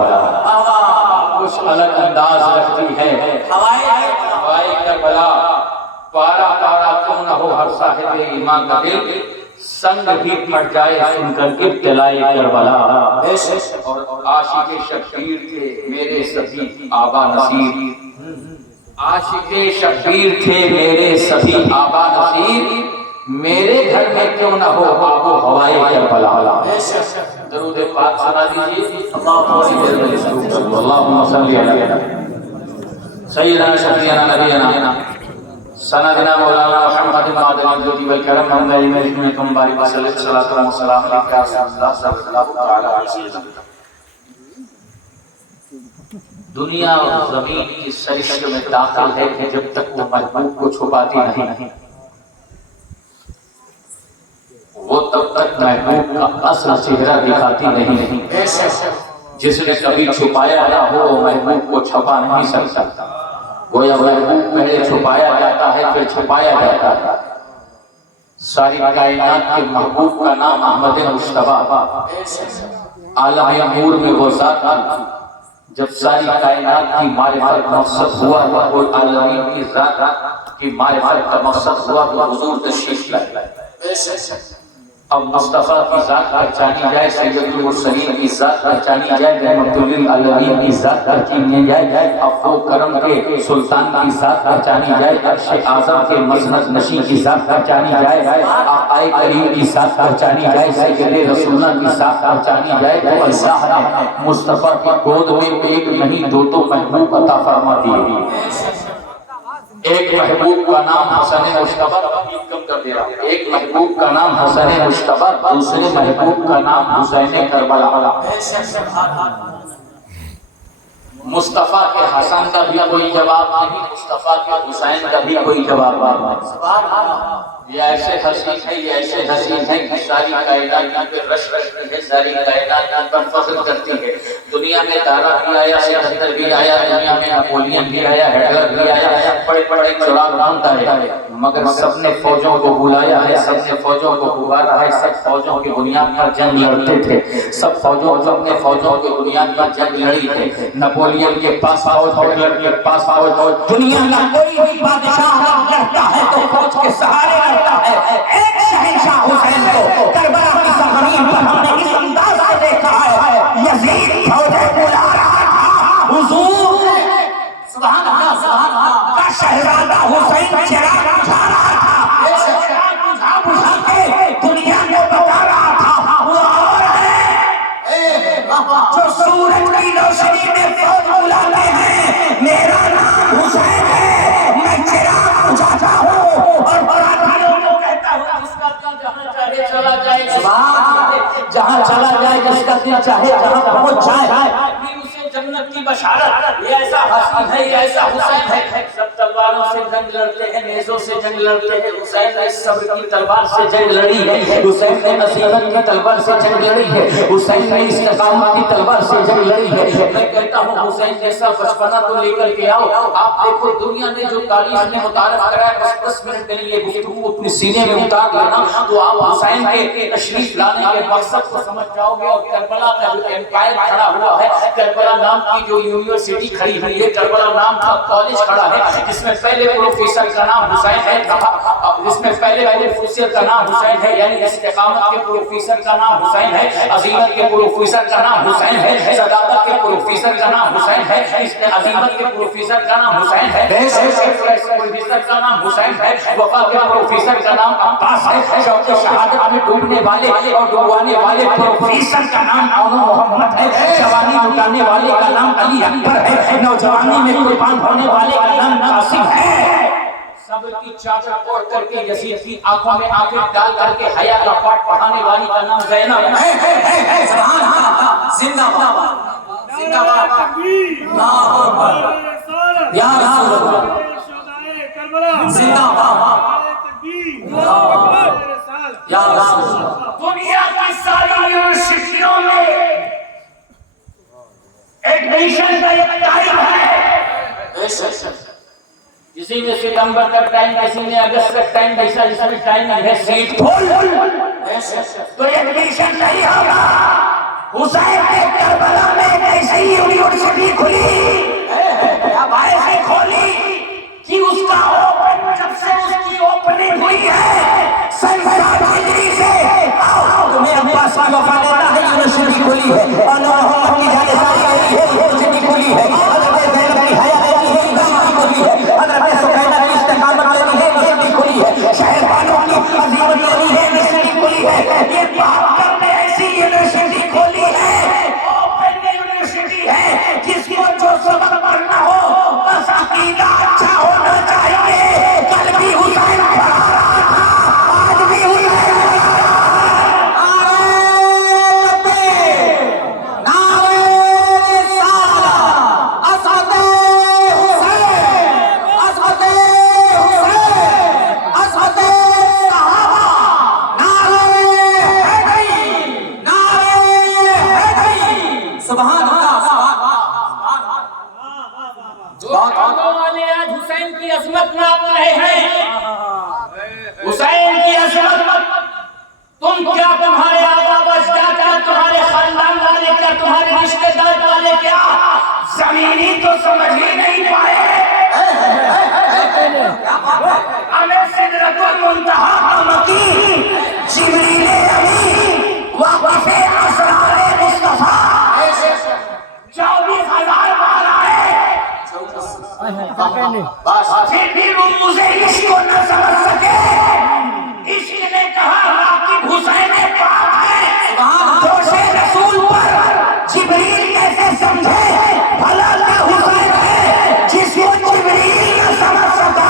کچھ الگ انداز رکھتی ہے ہوائے کربلا۔ پارا پارا کیوں نہ ہو ہر صاحب ایمان کا دل، سنگ بھی پھٹ جائے سن کر ابتلائے کربلا۔ اور عاشق شبیر تھے میرے سبھی آبا نصیر، عاشق شبیر تھے میرے سبھی آبا نصیر، میرے گھر میں کیوں نہ ہو آب و ہوائے کربلا۔ درود پاک سنا دیجیے، اللہم صلی علی سیدنا شفیعنا نبینا سندنا مولانا محمد معدن الجودی والکرم من غیر مجمعکم بارک وسلم صلاۃ و سلام علیک یا رسول اللہ صلی اللہ تعالی علیہ وسلم۔ دنیا اور زمین کی سرشت میں داخل ہے کہ جب تک وہ محبوب کو چھپاتی نہیں، وہ تب تک محبوب کا اصل چہرہ دکھاتی نہیں۔ جس نے کبھی چھپایا نہ ہو وہ محبوب کو چھپا نہیں سکتا، گویا محبوب پہلے چھپایا جاتا ہے پھر چھپایا جاتا ہے۔ ساری کائنات کے محبوب کا نام احمد مصطفیٰ، عالم امور میں وہ ذات تھی جب ساری کائنات کی معرفت مقصد ہوا وہ عالمین کی ذات کی معرفت کا مقصد ہوا تو حضور تشریف لائے۔ اب مصطفیٰ کی ذات پہچانی جائے، سید المرسلین کی ذات پہچانی جائے، رحمت للعالمین کی ذات پہچانی جائے، افو کرم کے سلطان کی ذات پہچانی جائے، عرش اعظم کے مسند نشین کی ذات پہچانی جائے، آقا کریم کی ذات پہچانی جائے، سید رسولہ کی ذات پہچانی جائے، تو اللہ نے مصطفیٰ کی گود میں ایک نہیں دو تو محبوب عطا فرما دیے، ایک محبوب کا نام حسن مشتبہ، کم کر دیا، ایک محبوب کا نام حسن مشتبہ، دوسرے محبوب کا نام حسین کربلا۔ مصطفیٰ کے حسن کا بھی کوئی جواب نہیں، مصطفیٰ کے حسین کا بھی کوئی جواب نہیں۔ یہ ایسے حسین ہے، یہ ایسے حسین ہے کہ ساری کائنات پہ رش رشتی ہے، ساری کائنات پر فخر کرتی ہے۔ دنیا میں دارا بھی آیا، سکندر بھی آیا، دنیا میں نپولین بھی آیا، ہٹلر بھی آیا، بڑے بڑے چراغ بند آئے، مگر سب نے فوجوں کو بلایا ہے، سب نے فوجوں کو پکارا ہے، سب فوجوں کی بنیاد پر جنگ لڑتے تھے، سب نے فوجوں کی بنیاد پر جنگ لڑی ہے۔ نپولین کے پاس فوج، ہٹلر کے پاس فوج، دنیا میں کوئی بھی بادشاہ لڑتا ہے تو فوج کے سہارے لڑتا ہے۔ ایک شہنشاہ حسین کو کربلا کی سرزمین پر ہم نے اس انداز سے دیکھا ہے، یزید فوجیں بلا رہا تھا، حضور سبحان اللہ کا شہزادہ حسین چراغ بجھا رہا تھا، بجھا کے دنیا میں بتا رہا تھا وہ اور ہے جو سورج کی روشنی میں فوج بلاتے ہیں، میرا نام حسین ہے، میں چراغ بجھاتا ہوں اور برادریوں کو کہتا ہوں جس کا دل جہاں چاہے چلا جائے، جہاں چلا جائے، جس کا دل چاہے جہاں پہنچ جائے، جنت کی بشارت۔ یہ ایسا حسین ہے، یہ ایسا حسین ہے، سب تلواروں سے جنگ لڑتے ہیں، نیزوں سے جنگ لڑتے ہیں، حسین نے صبر کی تلوار سے جنگ لڑی ہے، حسین نے نصیحت کی تلوار سے جنگ لڑی ہے، حسین نے استقامت کی تلوار سے جنگ لڑی ہے۔ میں کہتا ہوں حسین جیسا بچپنا تو لے کر کے آؤ۔ آپ دیکھو دنیا نے جو تاریخ نے متعارف کرایا، بس 10 منٹ کے لیے گفتگو اپنے سینے میں اتار لینا تو آپ حسین کے تشریف لانے کے مقصد کو سمجھ جاؤ گے۔ اور کربلا کا جو ایمپائر کھڑا ہوا ہے، کربلا نام کی جو یونیورسٹی کھڑی ہوئی ہے، کربلا نام کا کالج کھڑا ہے، جس میں پہلے پروفیسر کا نام حسین ہے، جس میں پہلے پروفیسر کا نام حسین ہے، یعنی استقامت کے پروفیسر کا نام حسین ہے، عظیمت کے پروفیسر کا نام حسین ہے، صداقت کے پروفیسر کا نام حسین ہے، عظیمت کے پروفیسر کا نام حسین ہے، پروفیسر کا نام حسین ہے، وفا کے پروفیسر کا نام عباس ہے، شوق شہادت میں ڈوبنے والے اور ڈبوانے والے پروفیسر کا نام محمد ہے، جوانی لٹانے والے کا نام علی اکبر ہے، نوجوانی میں قربان ہونے والے کا نام قاسم ہے۔ صبر کی چادر اوڑھ کر کے یزید کی آنکھوں میں آنکھیں ڈال کر کے حیا کا پاٹ پڑھانے والی کا نام زینب ہے۔ سبحان اللہ، زندہ باد، زندہ باد، اللہ اکبر، یا رسول اللہ، زندہ باد، یا رسول اللہ۔ دنیا کی ساری یونیورسٹیوں میں ایک نیشن کا ایک ٹائم ہے، کسی میں ستمبر تک ٹائم، کسی میں اگست تک ٹائم، جیسا جس میں ٹائم ہے سیٹ پھول، تو ایک نیشن نہیں ہوگا۔ حسین نے کربلا میں ایک ایسی یونیورسٹی کھلی، ایسے کھولی کہ اس کا اوپن، جب سے اس کی اوپننگ ہوئی ہے سن 7 ہجری سے، تمہیں عباس کا وفا دیتا ہے، یونیورسٹی کھلی ہے، اور اللہ کی جانب سے یونیورسٹی کھلی ہے، حضرت زینب کی حیا کی یونیورسٹی کھلی ہے، حضرت سکینہ کی استقامت کی یونیورسٹی کھلی ہے، شہزادوں کی عظیمت کی یونیورسٹی کھلی ہے، یہ 72 میں ایسی یونیورسٹی کھولی ہے، اوپن یونیورسٹی ہے، جس کو جو سبق پڑھنا ہو بس عقیدہ اچھا ہونا چاہیے۔ کل بھی حسین پڑھا رہا تھا، آج بھی حسین عظمت نام رہے ہیں، حسین کی عظمت، تم کیا، تمہارے آبا و اجداد کیا، تمہارے خاندان والے کیا، تمہارے رشتہ دار والے کیا، زمینی تو سمجھ ہی نہیں پائے۔ ہمیں سدرۃ المنتہا کا مقیم جبریل امین واقف اسرار مصطفیٰ 24,000 بار آئے، پھر بھی وہ مجھے اس کو نہ سمجھ سکے۔ اسی نے کہا راکب حسین پاک ہے، جوش رسول پر جبریل کیسے سمجھے، بھلا کیا حسین ہے جس کو جبریل نہ سمجھ سکا۔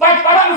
55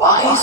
22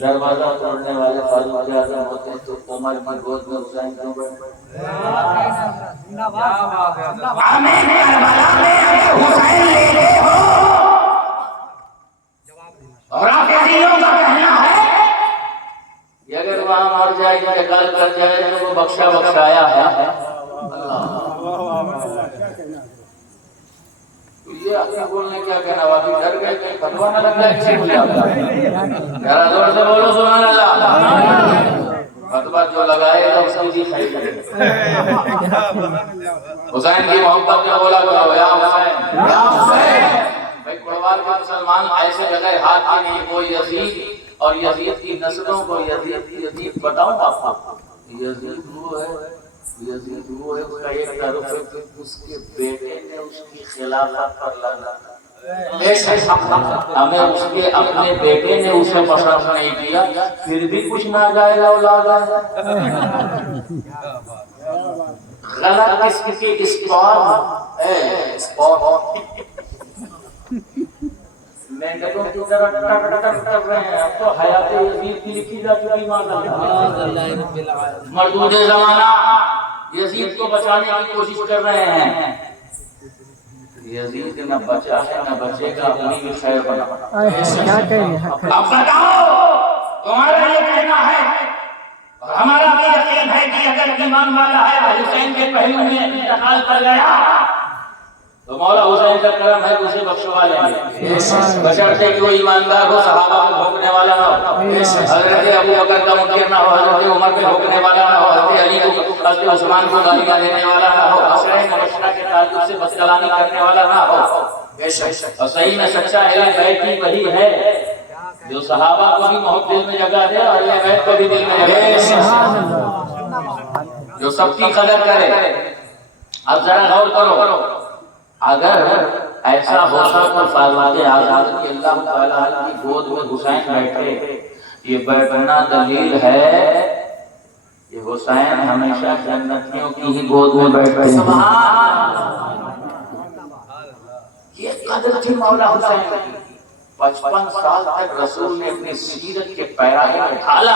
دروازہ توڑنے والے فاروق اعظم ہوتے تو عمر کی گود میں حسین کیوں بیٹھے؟ ہمیں کربلا میں حسین لیتے ہو اور رافضیوں کا کہنا ہے کہ اگر وہاں مر جائے انتقال کر جائے تو وہ بخشا بخشایا ہے یہ اپنے بولنے کیا کہنا واقعی ڈر گئے کہ فتوا نہ لگ جائے کسی کو جاتا ذرا زور سے بولو سبحان اللہ فتوا جو لگائے گا اس کی خیر کرے حسین کی محبت میں بولا کرو یا حسین یا حسین بھائی قربان کے مسلمان ایسے جگہ ہاتھ کی نہیں وہ یزید اور یزید کی نسلوں کو یزید بتاؤں آپ کو یزید وہ ہے اس کا ایک تعارف ہے کہ اس کے بیٹے نے اس کی خلافت پر لڑا ہمیں اس کے اپنے بیٹے نے اسے پسند نہیں کیا پھر بھی کچھ نہ جائے گا اولاد غلط قسم کی اسپورٹ مینڈکوں کی طرح ٹک کر رہے ہیں اب تو حیات یزید کی لکھی جا چکی مردود زمانہ یزید کو بچانے کی کوشش کر رہے ہیں یزید نہ بچا ہے نہ بچے گا اپنی بھی خیر بنا اب بتاؤ تمہارا یہ کہنا ہے اور ہمارا بھی یقین ہے کہ اگر ایمان والا ہے وہ حسین کے پہلو میں انتقال کر گیا تو مولا حسین کا کرم ہے اسے بخشوا لیں گے بشرطے کہ وہ ایماندار ہو صحابہ کو بھوکنے والا نہ ہو حضرت ابو بکر کا منکر نہ ہو حضرت عمر کے بھوکنے والا نہ ہو حضرت علی کو حضرت عثمان کو گالیاں دینے والا نہ ہو عشرہ مبشرہ کے تعلق سے بدکلامی کرنے والا نہ ہو اور صحیح میں سچا اہل بیت ہی وہی ہے جو صحابہ کو بھی محبت دل میں جگہ دے اور اہل بیت کو بھی دل میں جگہ دے جو سب کی قدر کرے اب ذرا غور کرو اگر ایسا ہوتا تو فاروق اعظم کی اللہ تعالیٰ کی گود میں حسین بیٹھے یہ بیٹھنا دلیل ہے کہ حسین ہمیشہ جنتیوں کی ہی گود میں بیٹھتے ہیں یہ قدر تھی مولا حسین کی 55 سال تک رسول نے اپنی سیرت کے پیراہے میں ڈھالا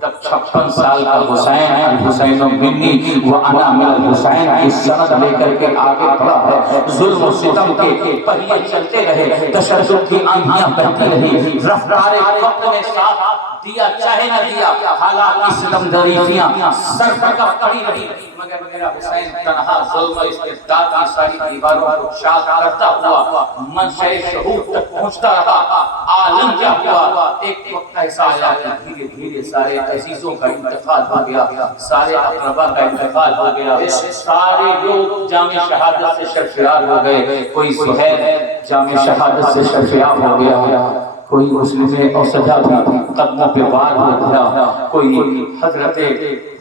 تب 56 سال کا حسین الحسین منی وانا من الحسین کی سند لے کر کے آگے بڑھا ہے ظلم و ستم کے پہیے چلتے رہے تشدد کی آندھیاں بہتی رہی رفتار وقت نے ساتھ دیا چاہے نہ دیا حالات کی ستم دریفیاں سر پر کب پڑی رہی مگر میرا حسین تنہا ظلم و استبداد کی ساری دیواروں کو شاق کرتا ہوا منشأ شہود تک پہنچتا رہا عالم کیا ہوا ایک وقت ایسا آیا کہ دھیرے دھیرے سارے عزیزوں کا انتقال ہو گیا سارے اقربا کا انتقال ہو گیا سارے لوگ جامع شہادت سے شرفیاب ہو گئے کوئی سہیل جامع شہادت سے شرفیاب ہو گیا کوئی مسلم اور سجا بھی قدموں پہ وار ہو گیا کوئی حضرت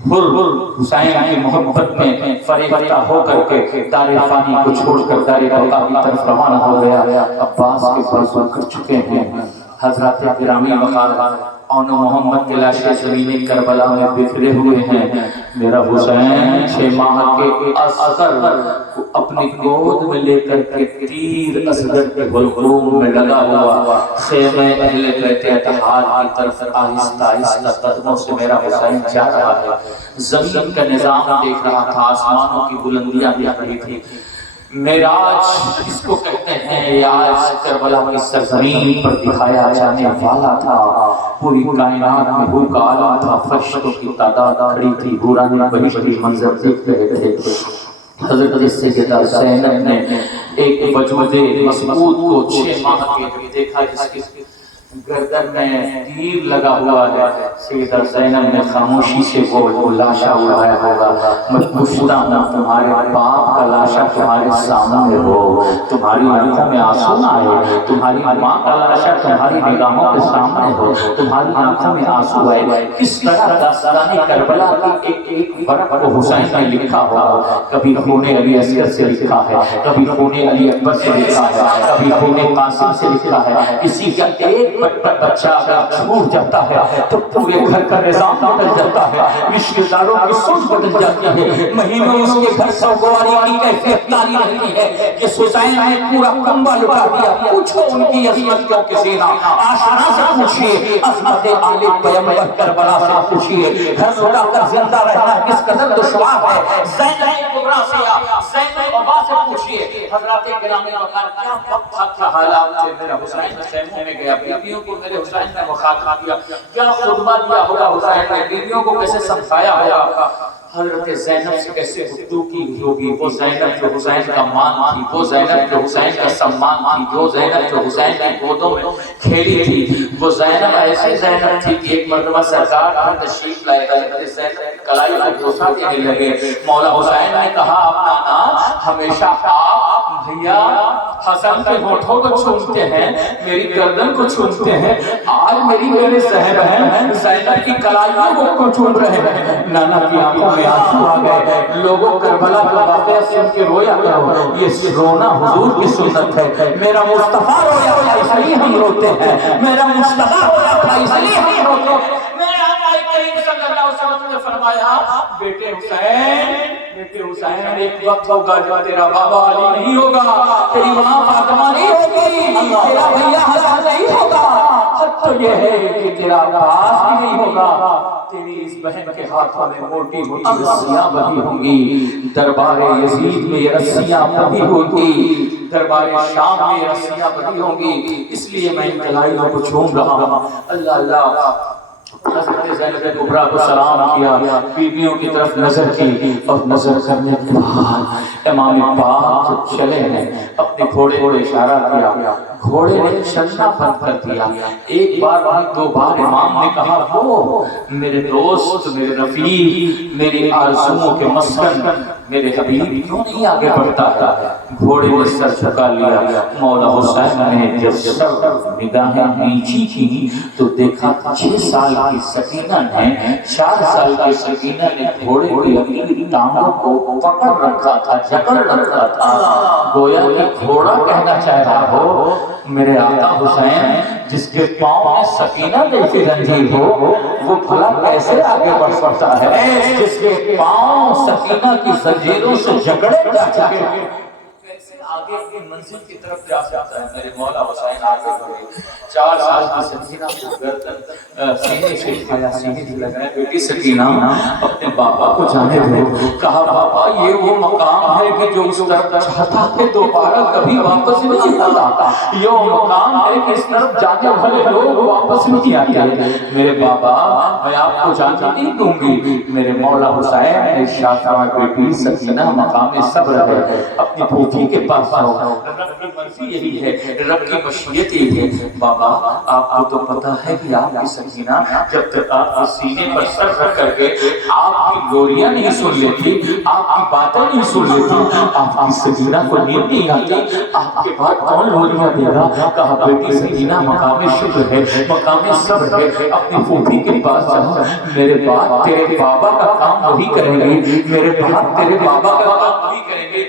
حسین کی محبت میں فریفتہ ہو کر کے دار فانی کو چھوڑ کر دار بقا کی طرف روانہ ہو گیا عباس کے فرزوں کر چکے ہیں حضرات گرامی مقام اون محمد کے لاشیں زمین کربلا میں بکھرے ہوئے ہیں میرا حسین 6 ماہ کے اصغر کو اپنی گود میں لے کر کے تیر اصغر کے حلقوم میں لگا ہوا خیمہ اہل بیت اطہار کی طرف آہستہ آہستہ قدموں سے میرا حسین جا رہا ہے زمین کا نظام دیکھ رہا تھا آسمانوں کی بلندیاں دیکھ رہی تھی معراج اس کو کہتے ہیں آج کربلا کی سرزمین پر دکھایا جانے والا تھا پوری کائنات میں بھو کا عالم تھا فرشتوں کی تعداد کھڑی تھی حوران بہشتی منظر دیکھ رہے تھے حضرت سیدہ زینب نے ایک وجود مسعود کو 6 ماہ کے دیکھا جس کی گردن میں تیر لگا ہوا ہے سیدہ زینب نے خاموشی سے وہ لاشا اڑایا ہوگا میں پوچھتا ہوں تمہارے باپ کا لاشا تمہارے سامنے ہو تمہاری آنکھوں میں آنسو نہ آئے تمہاری ماں کا لاشا تمہاری نگاہوں کے سامنے ہو تمہاری آنکھوں میں آنسو آئے کس طرح داستان کربلا کی ایک فرق کو حسین نے لکھا ہوگا کبھی خون علی اصغر سے لکھا ہے کبھی خون علی اکبر سے لکھا ہے کبھی خون قاسم سے لکھا ہے کسی کا ایک بچہ اگر چھوٹ جاتا ہے تو پورے گھر کا نظام بدل جاتا ہے، رشتے داروں کی سوچ بدل جاتی ہے، مہینوں اس کے گھر سوگواری کی کیفیت تاری رہتی ہے کہ حسین نے پورا کنبہ لٹا دیا۔ پوچھو ان کی عظمت کیوں کسی نہ، عاشقاں سے پوچھئے، عظمت آل پیغمبر کربلا سے پوچھئے، گھر لٹا کر زندہ رہنا کس قدر دشوار ہے۔ زینب کبریٰ سے یا زینب عبا سے پوچھئے، حضرات گرامی وقار کیا وقت تھا، کیا حالات تھے، میرا حسین خیموں میں گیا، بیویوں کو میرے حسین نے مخاطب کیا، کیا خطبہ دیا ہوگا حسین نے، بیویوں کو کیسے سمجھایا ہوگا، حضرت زینب سے کیسے گفتگو کی ہوگی، وہ زینب جو حسین کا مان تھی، وہ زینب جو حسین کا سمان تھی، وہ زینب جو حسین کی گودوں میں کھیلی تھی، وہ زینب ایسے زینب تھی کہ ایک مرتبہ سرکار پر تشریف لائے، حضرت زینب کلائی کو بوسہ دینے لگے، مولا حسین نے کہا اپنا نام ہمیشہ آپ بھیا حسن کے ہونٹوں کو چھومتے ہیں، میری گردن کو چھومتے ہیں، آج میرے صاحب ہیں زینب کی کلائیوں کو چھوم رہے ہیں۔ نانا کی آنکھوں میں آنسو آ گئے، لوگوں کربلا کا واقعہ سن کے رویا کرو، یہ رونا حضور کی سنت ہے، میرا مصطفیٰ رویا تھا اس لیے ہم روتے ہیں، میرا مصطفیٰ رویا تھا اس لیے ہم روتے ہیں۔ میرے آقا کریم صلی اللہ علیہ وسلم نے فرمایا بیٹے حسین ایک وقت ہوگا جب تیرا بابا علی نہیں ہوگا، تیری ماں فاطمہ نہیں ہوگی، تیرا بھیا حسن نہیں ہوگا، حد تو یہ ہے کہ تیرا عباس بھی نہیں ہوگا، تیری اس بہن کے ہاتھوں میں موٹی موٹی رسیاں بندھی ہوں گی، دربار یزید میں یہ رسیاں بندھی ہوں گی، دربار شام میں یہ رسیاں بندھی ہوں گی، اس لیے میں ان کلائیوں کو چھوم رہا ہوں۔ اللہ اللہ حضرت زینب کبریٰ کو سلام کیا، بیویوں کی طرف نظر کی، اور نظر کرنے کے بعد امام پاک چلے ہیں، اپنے گھوڑے کو اشارہ کیا، گھوڑے نے چلنا بند کر دیا، ایک بار نہیں دو بار امام نے کہا ہو میرے دوست، میرے رفیق، میری آرزوؤں کے مسکن، میرے حبیب کیوں نہیں آگے بڑھتا ہے؟ گھوڑے نے سر جھکا لیا، مولا حسین نے جب سر نگاہیں نیچی کی تو دیکھا 6 سال کی سکینہ نے 4 سال کی سکینہ نے گھوڑے کی اپنی ٹانگوں کو پکڑ رکھا تھا، جکڑ رکھا تھا، گویا کہ گھوڑا کہنا چاہ رہا ہو میرے آقا حسین جس کے پاؤں میں سکینہ جیسی زنجیر ہو وہ بھلا کیسے آگے بڑھ سکتا ہے، جس کے پاؤں سکینہ کی زنجیروں سے جکڑے جا چکے کیسے آگے کی منزل کی طرف جا سکتا ہے؟ میرے مولا حسین آگے بڑھے، 4 سال کی سکینہ کو گردن سینے سے کھایا، سینے سے لگایا، بیٹی سکینہ اپنے باپا کو جانے دو، کہا باپا یہ وہ مقام ہے کہ جو اس طرف چاہتا ہے دوبارہ کبھی واپس نہیں آتا، یہ وہ مقام ہے کہ اس طرف جانے والے لوگ واپس نہیں آتے، میرے بابا میں آپ کو جانے نہیں دوں گی۔ میرے مولا حسین نے شاہدہ بیٹی سکینہ مقام صبر ہے، اپنی پھوپھی کے پاس آؤ، رب کی مرضی یہی ہے، رب کی مشیت یہی ہے۔ بابا آپ کو تو پتا ہے کہ آپ کی سکینہ جب تک آپ کے سینے پر سر رکھ کر کے آپ کی گولیاں نہیں سن لیتی، آپ کی باتیں نہیں سن لیتی، آپ کی سکینہ کو نیند نہیں آتی، آپ کے بعد کون گولیاں دے گا؟ کہا بیٹی سکینہ مقام شکر ہے، مقام صبر ہے، اپنی پھوپھی کے پاس جاؤ، میرے بعد تیرے بابا کا کام وہی کریں گے، میرے بعد تیرے بابا کا کام وہی کریں گے۔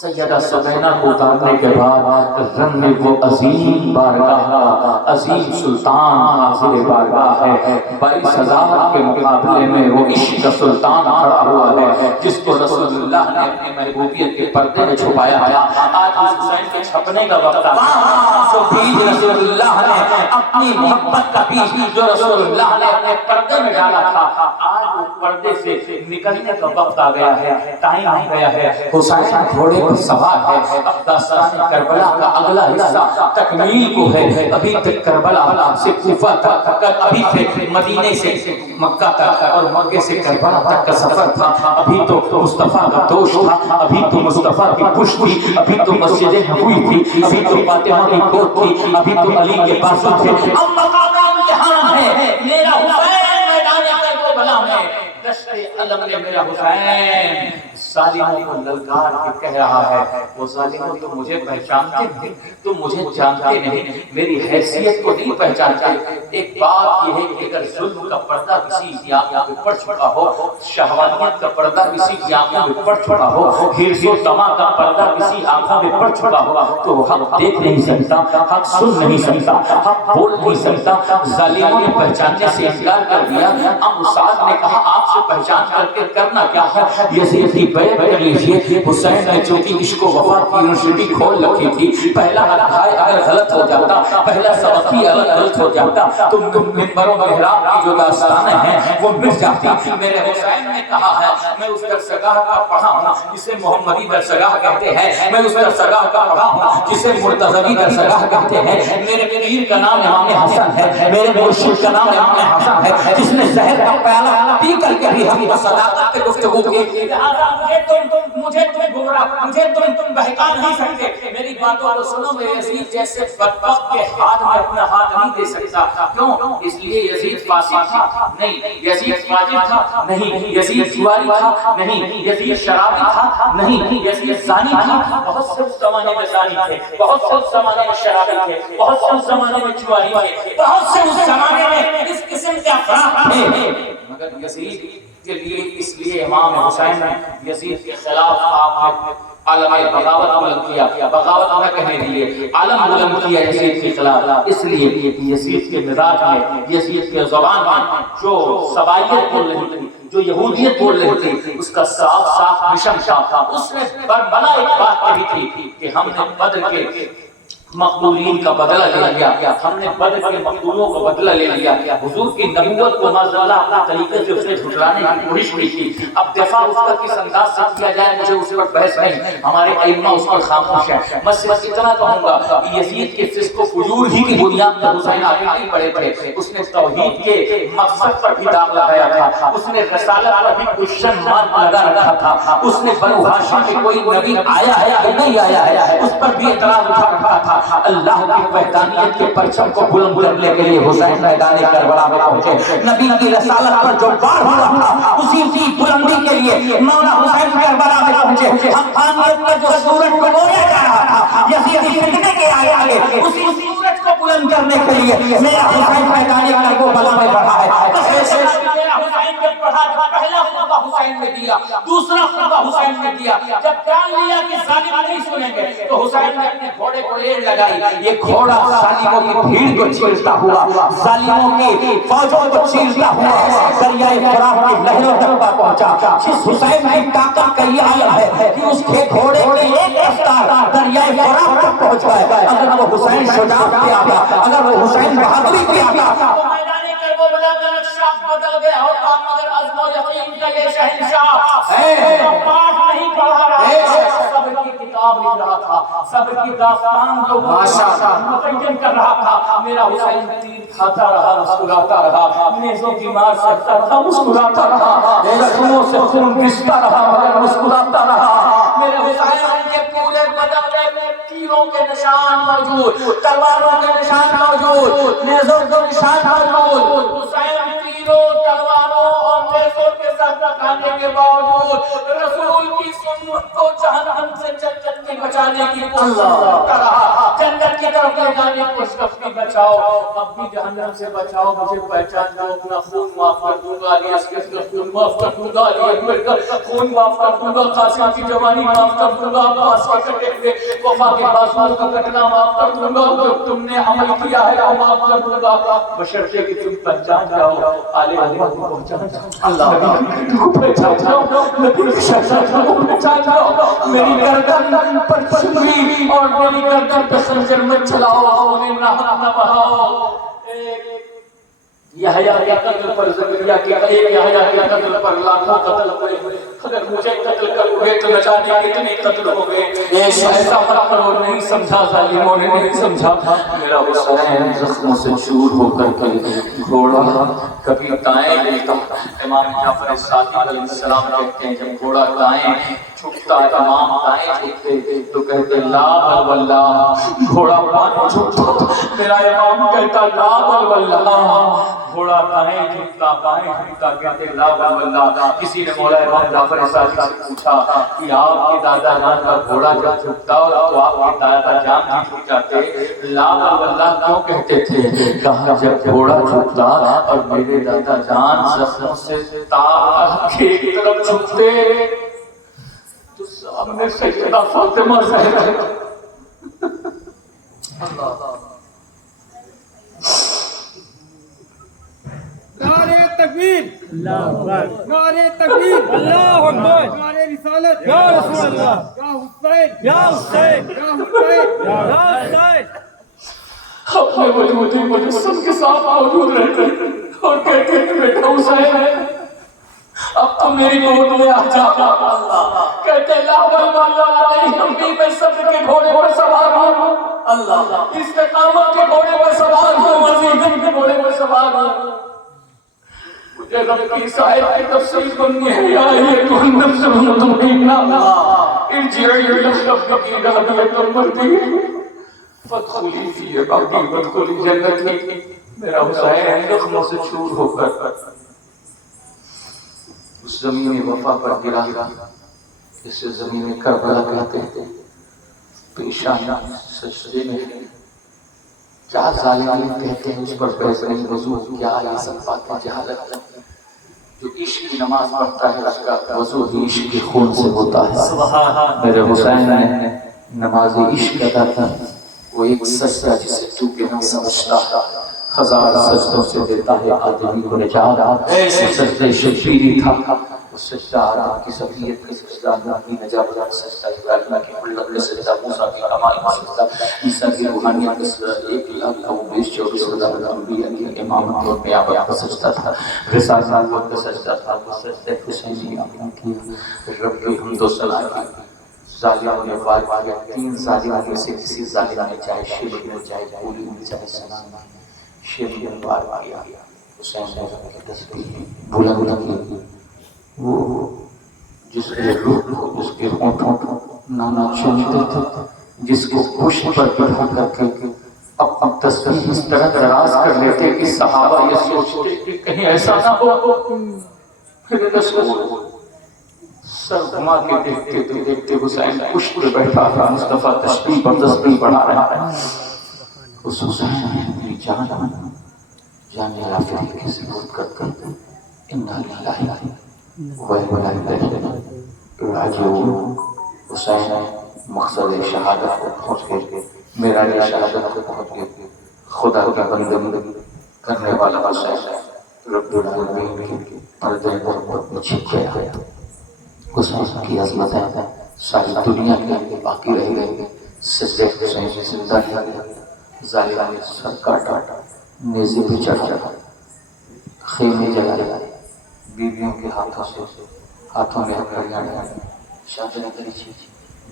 سیدہ سکینہ کو اتارنے کے بعد رنگ میں وہ عظیم بارگاہ کا عظیم سلطان حاضر بارگاہ ہے، 22,000 کے مقابلے میں وہ عشق کا سلطان کھڑا ہوا ہے جس کو رسول اللہ نے اپنی محبوبیت کے پردے میں چھپایا ہے۔ آج حسین کے چھپنے کا وقت آیا، جو بیج رسول اللہ نے اپنی محبت کا بیج جو رسول اللہ نے اپنے پردے میں ڈالا تھا، آج وہ پردے سے نکلنے کا وقت آ گیا ہے، ٹائم آ گیا ہے۔ حسین گھوڑے سوار ہے، اب داستان کربلا کا اگلا حصہ تکمیل کو ہے، ابھی تک کربلا سے کوفہ تک، ابھی سے مدینے سے مکہ تک اور مکہ سے کربلا تک کا سفر تھا، ابھی تو مصطفیٰ کا دوش تھا، ابھی تو مصطفیٰ کی پشت تھی، ابھی تو مسجد نبوی تھی، ابھی تو فاطمہ کی گود تھی، ابھی تو علی کے بازو تھے، اب مقام امتحان ہے، میرا حسین میدان کربلا میں دشت علم نے میرا حسین ظالموں کو للکار کے کہہ رہا ہے، وہ ظالموں تو مجھے پہچانتے نہیں، تو مجھے جانتے نہیں، میری حیثیت کو نہیں پہچانتے۔ ایک بات یہ ہے کہ اگر ظلم کا پردہ کسی کی آنکھوں پہ پڑ چکا ہو، شہوانیت کا پردہ کسی کی آنکھوں پہ پڑ چکا ہو، حرص و طمع کا پردہ کسی آنکھوں پہ پڑ چکا ہو، تو وہ حق دیکھ نہیں سکتا، حق سن نہیں سکتا، حق بول نہیں سکتا۔ ظالموں نے پہچاننے سے انکار کر دیا۔ اب استاد نے کہا آپ سے پہچان کر کے کرنا کیا ہے؟ یزید کی بیعت کر لیجیے۔ حسین نے چونکہ عشق و وفا کی یونیورسٹی کھول رکھی تھی، پہلا ادھیائے اگر غلط ہو جاتا، پہلا سبق ہی اگر غلط ہو جاتا تو منبر و محراب کی جو داستانیں ہیں وہ مٹ جاتی۔ میرے حسین نے کہا ہے میں اس درسگاہ کا پڑھا ہوں جسے محمدی درسگاہ کہتے ہیں، میں اس درسگاہ کا پڑھا ہوں جسے مرتضوی درسگاہ کہتے ہیں۔ میرے پیر کا نام امام حسن ہے، میرے مرشد کا نام امام حسن ہے، جس نے زہر کا پیالہ پی کر کے بھی ہم صداقت پہ گفتگو کی۔ مجھے تم بہکا نہیں سکتے، میری باتوں کو سنو۔ میں یزید جیسے بدبخت کے ہاتھ میں اپنا ہاتھ نہیں دے سکتا۔ کیوں؟ اس لیے یزید فاسق تھا نہیں، یزید فاجر تھا نہیں، یزید جواری تھا نہیں، یزید شرابی تھا نہیں، یزید زانی تھا۔ بہت سے اس زمانے میں زانی تھے، بہت سے اس زمانے میں شرابی تھے، بہت سے اس زمانے میں جواری تھے، بہت سے اس زمانے میں اس قسم کے افراد تھے، مگر یزید کے لیے اس لیے امام حسین نے یزید کے خلاف آپ نے عالم بغاوت بلند کیا۔ بغاوت نہ کہنے دیے، عالم بلند کیا یزید کے خلاف۔ اس لیے یزید کے مزاج میں، یزید کے زبان میں جو سبائیت بول رہی تھی، جو یہودیت بول رہی تھی، اس کا صاف صاف مشن تھا۔ اس نے بربلا ایک بات کہی تھی کہ ہم نے بدر کے مقتولین کا بدلہ لے لیا، ہم نے بدر کے مقتولوں کا بدلہ لے لیا۔ حضور کی نبوت کو معذاللہ اپنے طریقے سے اس نے جھٹلانے کی کوشش کی تھی۔ اب دفاع اس کا کس انداز سے کیا جائے مجھے اس پر بحث نہیں، ہمارے ائمہ اس پر خاموش ہیں۔ میں صرف اتنا کہوں گا کہ یزید کے فسق و فجور ہی کی بنیاد پر حسین آگے نہیں بڑھے تھے۔ اس نے توحید کے مقصد پر بھی داغ لگایا تھا، اس نے رسالت پر بھی کوشچن مارک لگا رکھا تھا، اس نے بنو ہاشم میں کوئی نبی آیا ہے یا نہیں آیا ہے اس پر بھی اعتراض اٹھا رکھا تھا۔ اللہ کی وحدانیت کے پرچم کو بلند کرنے کے لیے حسین میدان کربلا میں پہنچے۔ نبی کی رسالت پر جو وار ہوا تھا اسی کی بلندی کے لیے مولا حسین کربلا میں پہنچے۔ حقانیت کا جو سورج ڈبویا جا رہا تھا یزید فتنے کے آگے اسی سورج کو بلند کرنے کے لیے میرا حسین میدان کربلا میں بڑھا ہے۔ پہلا خطبہ حسین نے دیا، دوسرا خطبہ حسین نے دیا۔ جب جان لیا کہ ظالم نہیں سنیں گے تو حسین نے اپنے گھوڑے کو ریڑھ لگائی۔ یہ گھوڑا ظالموں کی بھیڑ کو چیرتا ہوا، ظالموں کی فوجوں کو چیرتا ہوا دریائے فرات کی لہروں تک پہنچا۔ جس حسین کی طاقت کا یہ عالم ہے کہ اس کے گھوڑے کی ایک رفتار دریائے فرات تک پہنچ گئے۔ اگر وہ حسین شجاعت پہ آتا، اگر وہ حسین بہادری پہ آتا تو میدان کربلا کا نقشہ بدل گیا ہوتا۔ مگر عزم و یقین کا یہ شہنشاہ پاٹ نہیں پڑھا رہا تھا، صبر کی کتاب لکھ رہا تھا، صبر کی داستان جو متعین کر رہا تھا۔ میرا حسین تیر کھاتا رہا، مسکراتا رہا، نیزوں کی مار سکتا رہا، مسکراتا رہا، زخموں سے خون رستا رہا مگر مسکراتا رہا۔ میرے حسین کے پورے بدن میں تیروں کے نشان موجود، تلواروں کے نشان موجود، نیزوں کے نشان موجود۔ حسین تیروں، تلواروں اور نیزوں کے ساتھ کھانے کے باوجود رسول کی سنت کو جہنم سے جنت کی بچانے کی کوشش کرتا رہا، جنت کی طرف لے جانے کی کوشش کی۔ بچاؤ اب بھی جہنم سے بچاؤ، مجھے پہچان دو، اپنا خون معاف کر دوں گا، علی اصغر کا خون معاف کر دوں گا، علی اکبر کا خون معاف کر دوں گا، قاسم کی جوانی معاف کر دوں گا، عباس کے کٹے ہوئے وفا کے بازوؤں کا کٹنا معاف کر دوں گا، جو تم نے عمل کیا ہے وہ معاف کر دوں گا، بشرطے کہ تم پہچان جاؤ آل محمد کو پہچان جاؤ، اللہ کو پہچان جاؤ، نبی کی شخصیت کو پہچان جاؤ۔ میری گردن پر چھری اور میری گردن پہ خنجر مت چلاؤ، خون رحمت نہ بہاؤ۔ یحییٰ کے قتل پر زکریا کے ایک یحییٰ کے قتل پر لاکھوں قتل ہوئے، اگر مجھے قتل کرو گے تو نہ جانے کتنے قتل ہو گئے۔ ایسا مت کرو، نہیں سمجھا، ظالموں نے نہیں سمجھا۔ میرا حسین زخموں سے چور ہو کر کے گھوڑا کبھی دائیں لیتا، امام جعفر صادق علیہ السلام کہتے ہیں جب گھوڑا دائیں چھکتا امام دائیں چھکتے تو کہتے لا بل واللہ، گھوڑا بائیں چھکتا میرا امام کہتا لا بل واللہ۔ گھوڑا دائیں جھکتا بائیں جھکتا کہتے لا واللہ. کسی نے مولا امام جعفر صادق سے پوچھا کہ آپ کے دادا جان کا گھوڑا جب جھکتا تو آپ کے دادا جان بھی جھک جاتے, لا واللہ کیوں کہتے تھے؟ کہا جب گھوڑا جھکتا اور میرے دادا جان زخموں سے تار کے ایک طرف جھکتے تو سامنے سیدہ فاطمہ زہرا. نعرے تکبیر اللہ اکبر, نعرے تکبیر اللہ اکبر, نعرے رسالت یا رسول اللہ, یا حسین یا حسین یا حسین یا حسین. اپنے وجود مجسم کے ساتھ موجود رہتے اور کہتے ہیں بیٹا حسین ہے اب تو میری گود میں آ جا. کہتے لا واللہ نہیں, میں صبر کے گھوڑے پر سوار ہوں, اللہ استقامت کے گھوڑے پر سوار ہوں, عزیمت کے گھوڑے پر سوار ہوں. مجھے رب کی صاحب کی تفسیر بننی ہے. یا ایھا النفس المطمئنہ ارجعی الی ربک راضیۃ مرضیہ فادخلی فی عبادی وادخلی جنتی. میرا حسین زخموں سے چور ہو کر اس زمین وفا پر گرا, اسے زمین کربلا کہتے ہیں. پیشانی سجدے میں کیا ظالم کہتے ہیں اس پر بحث نہیں وضو کیا, یہ سب باتیں جہالت. جو عشق کی نماز پڑھتا ہے اس کا وضو ہی عشق کے خون سے ہوتا ہے. میرے حسین نے نماز عشق ادا کی, وہ ایک سجدہ جسے تو کہ نہ سمجھتا ہزار سجدوں سے دیتا ہے آدمی کو نجات. سجدہ شبیری تھا, وہ سجدہ آدم کی صفیت کا سجدہ, اللہ کی نجات کا سجدہ, ابراہیم کی خلت کا سجدہ, موسیٰ کی کمال کا سجدہ, عیسیٰ کی روحانیت کا سجدہ, 1,24,000 انبیاء کی امامت اور نیابت کا سجدہ تھا, رسالت نبوت کا سجدہ تھا. وہ سجدہ حسینی کی رب کی حمد و ثنا کی. ظالموں نے وار کیا, 3 ظالموں میں سے کسی ظالم نے چاہے شیخ نے چاہے پولی نے چاہے سلام شیخ نے وار کیا. حسین نے تسبیح بلند کی, وہ جس کے روح کو جس کے ہونٹوں کو نانا چومتے تھے, جس کو پشت پر بٹھا کر کے اپنی تسبیح اس طرح دراز کر لیتے کہ صحابہ یہ سوچتے کہ کہیں ایسا نہ ہو پھر رسول سر گھما کے دیکھتے حسین پشت پر بیٹھا تھا, مصطفیٰ تسبیح پر تسبیح بڑھا رہا ہے. اس حسین نے اپنی جان رافعی کی سپرد کر کر انا للہ و انا الیہ راجعون. حسین مقصد شہادت کو پہنچ گئے, میرا یہ شہادت کو پہنچ گئے. خدا کی بندگی کرنے والا حسین رب العالمین کے پردے محبت میں چھپ گیا. حسین کی عظمت ہے ساری دنیا کے باقی رہ گئے. سجدے حسین سے زندہ کیا گیا, ظالموں نے سر کاٹا, نیزے پہ چڑھا, خیمے جلائے, بیویوں کے ہاتھوں میں ہتھیلیاں ڈالی, شادی کری,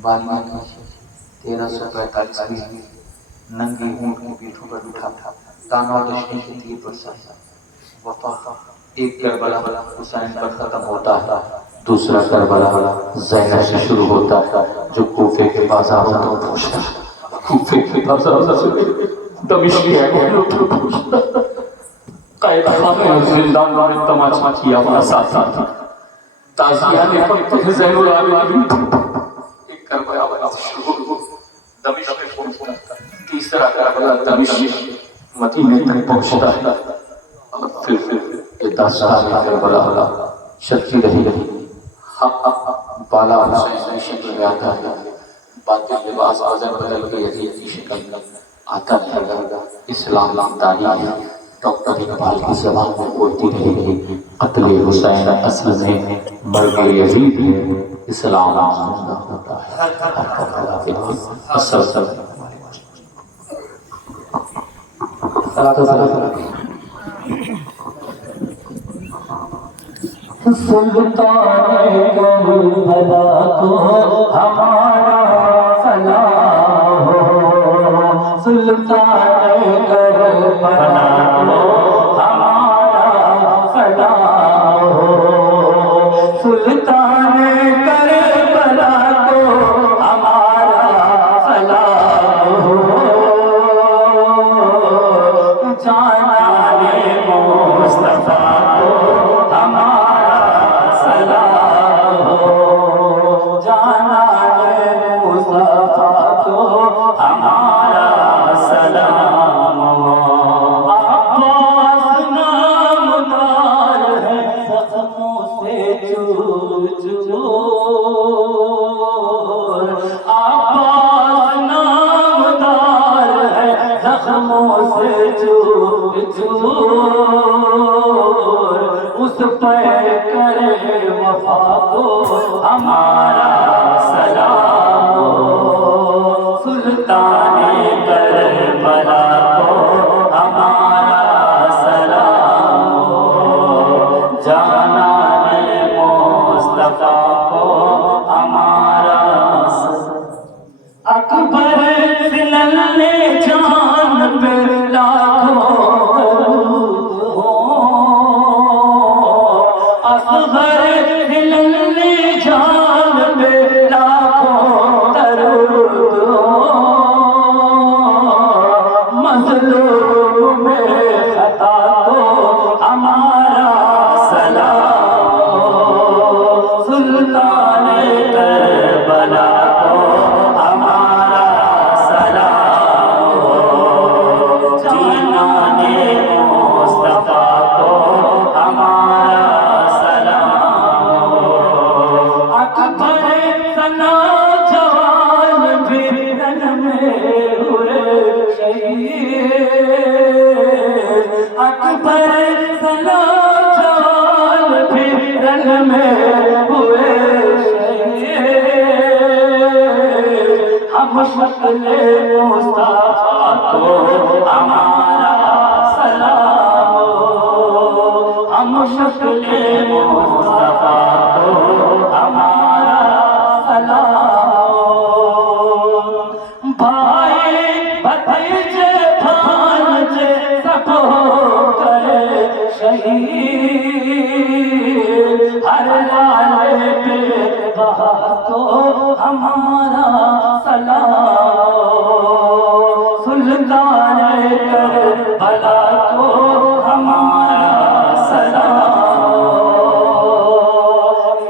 بالیاں کی, 1345 میں ننگی اونٹ کی پیٹھوں پر بٹھا, دانوں دشمن کے تیر برسایا. وفا ایک کربلا حسین پر ختم ہوتا ہے, دوسرا کربلا زینب سے شروع ہوتا ہے جو کوفے کے بازاروں میں پہنچتا ہے. کوفے کے بازاروں سے دمشق کے اگلوں میں پہنچتا ہے. قید خانے اور زندانوں میں تماشا کیا ہوا ساتھ تھا. تازیہ نے فتح زین العابدین ایک کربلا سے شروع ہو دمشق میں پہنچتا ہے. تیسرا کربلا دمشق مدینے تک پہنچتا ہے. اور پھر یہ داستان کربلا چلتی رہی. بالا حسین کی شکل میں آتا ہے, باطن لباس آزر بدل کے یزید کی شکل میں آتا ہے. اسلام تعلیم ڈاکٹر اقبال کی زبان میں بولتی رہی, قتل حسین اصل میں مرگ یزید ہے, اسلام زندہ ہوتا ہے. سلطان کربلا تو ہمارا فلاح ہو, سلطان کربلا تو ہمارا فلاح ہو, سلطان کربلا تو ہمارا فلاح ہو. جانے ہمارا سلام عباس نامدار ہے زخموں سے چور چور عباس نامدار ہے زخموں سے چور چور اس پہ کرے وفا کو ہمارا سلام سلطان کربلا کو ہمارا سلام جانان مصطفیٰ کو ہمارا سلام اکبر فلل جان پہ لاکھوں اصغر فلل جان پہ لاکھوں درود مظلوم میں خطا کو ہمارا سلام سلطان کربلا کو ہمارا سلام جانان مصطفیٰ کو ہمارا سلام اکبر ثنا جوان بھی رن میں ہوئے شہید اکبر ثنا جوان بھی رن میں ہوئے شہید ہم شکل مصطفیٰ کو ہمارا سلام ہم شکل مصطفیٰ کو ہمارا سلام بھائی بھتیجے بھانجے سب ہو گئے شہید ہر لال بیٹا کو ہمارا سلام سلطان کربلا کو ہمارا سلام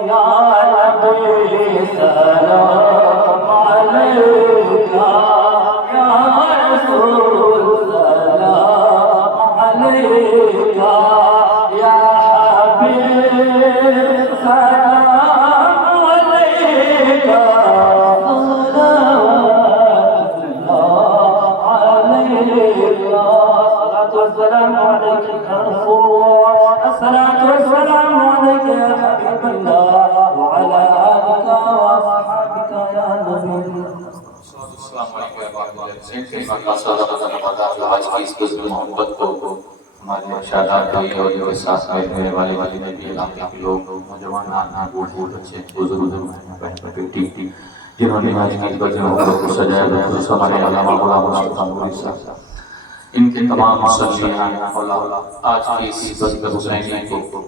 یا نبی سلام علیکہ یا رسول سلام علیکہ یا حبیب سلام علیکہ السلام عليك يا رسول الله الصلاة والسلام عليك يا حبيب الله وعلى آلك وأصحابك يا نبي آج کی اس قسم محبت کو ہمارے شاداب بھائی اور کے ساتھ میرے والے نبی علاقے کے لوگ نوجوان بوڑھ بچے بزرگ بہن بیٹی جنہوں نے آج کی اس قسم محبت کو سجایا ہمارے علامہ غلام مصطفیٰ نوری صاحب ان کے تمام مسلمان آج کی اس بزم حسینی کو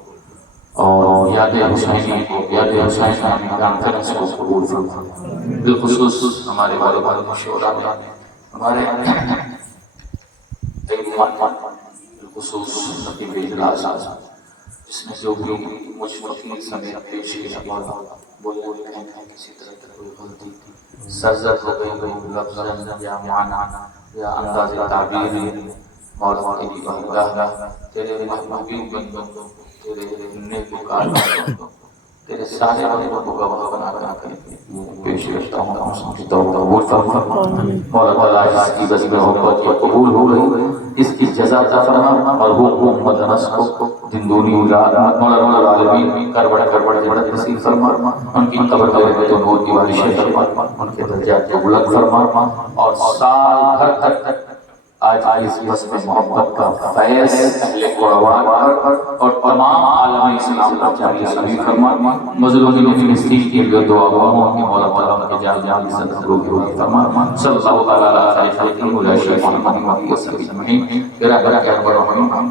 اور یاد حسینی کو یاد حسینی کانفرنس کو قبول فرما بالخصوص ہمارے والد مشورہ میں ہمارے بالخصوص نقیب اجلاس جس نے جو بھی مجھ فقیر سمیت پیش کیا بولنے میں کسی طرح کی کوئی غلطی سرزد ہو گئی لفظ یا معنی یا انداز تعبیر مولا کی بارگاہ تیرے محبوب بندوں تیرے نیکوکار بندوں تیرے سارے بندوں کو گواہ بنا کر پیش کرتا ہوں سمجھتا ہوں قبول فرما مولا تعالیٰ اس کی بزم محبت یہ قبول ہو گئی اس کی جزا عطا فرما مرحوم محمد انس کو دن دنیا مولا رب العالمین کروڑ جڑت نصیب فرما ان کی قبر میں تو نور کی بارش فرما ان کے درجات کو بلند فرما اور سال بھر تک آج اس بزم محبت کا فیض اہل قرآن اور تمام عالم اسلام کا جاری سبھی فرما مظلومین فلسطین کے لیے دعا ہوں کہ مولا تعالیٰ ان کے جان عزت کو بھی فرما صلی اللہ تعالیٰ علیہ خالق مولا شیخ محمد وسلم اجمعین میرا کیا بڑا ہم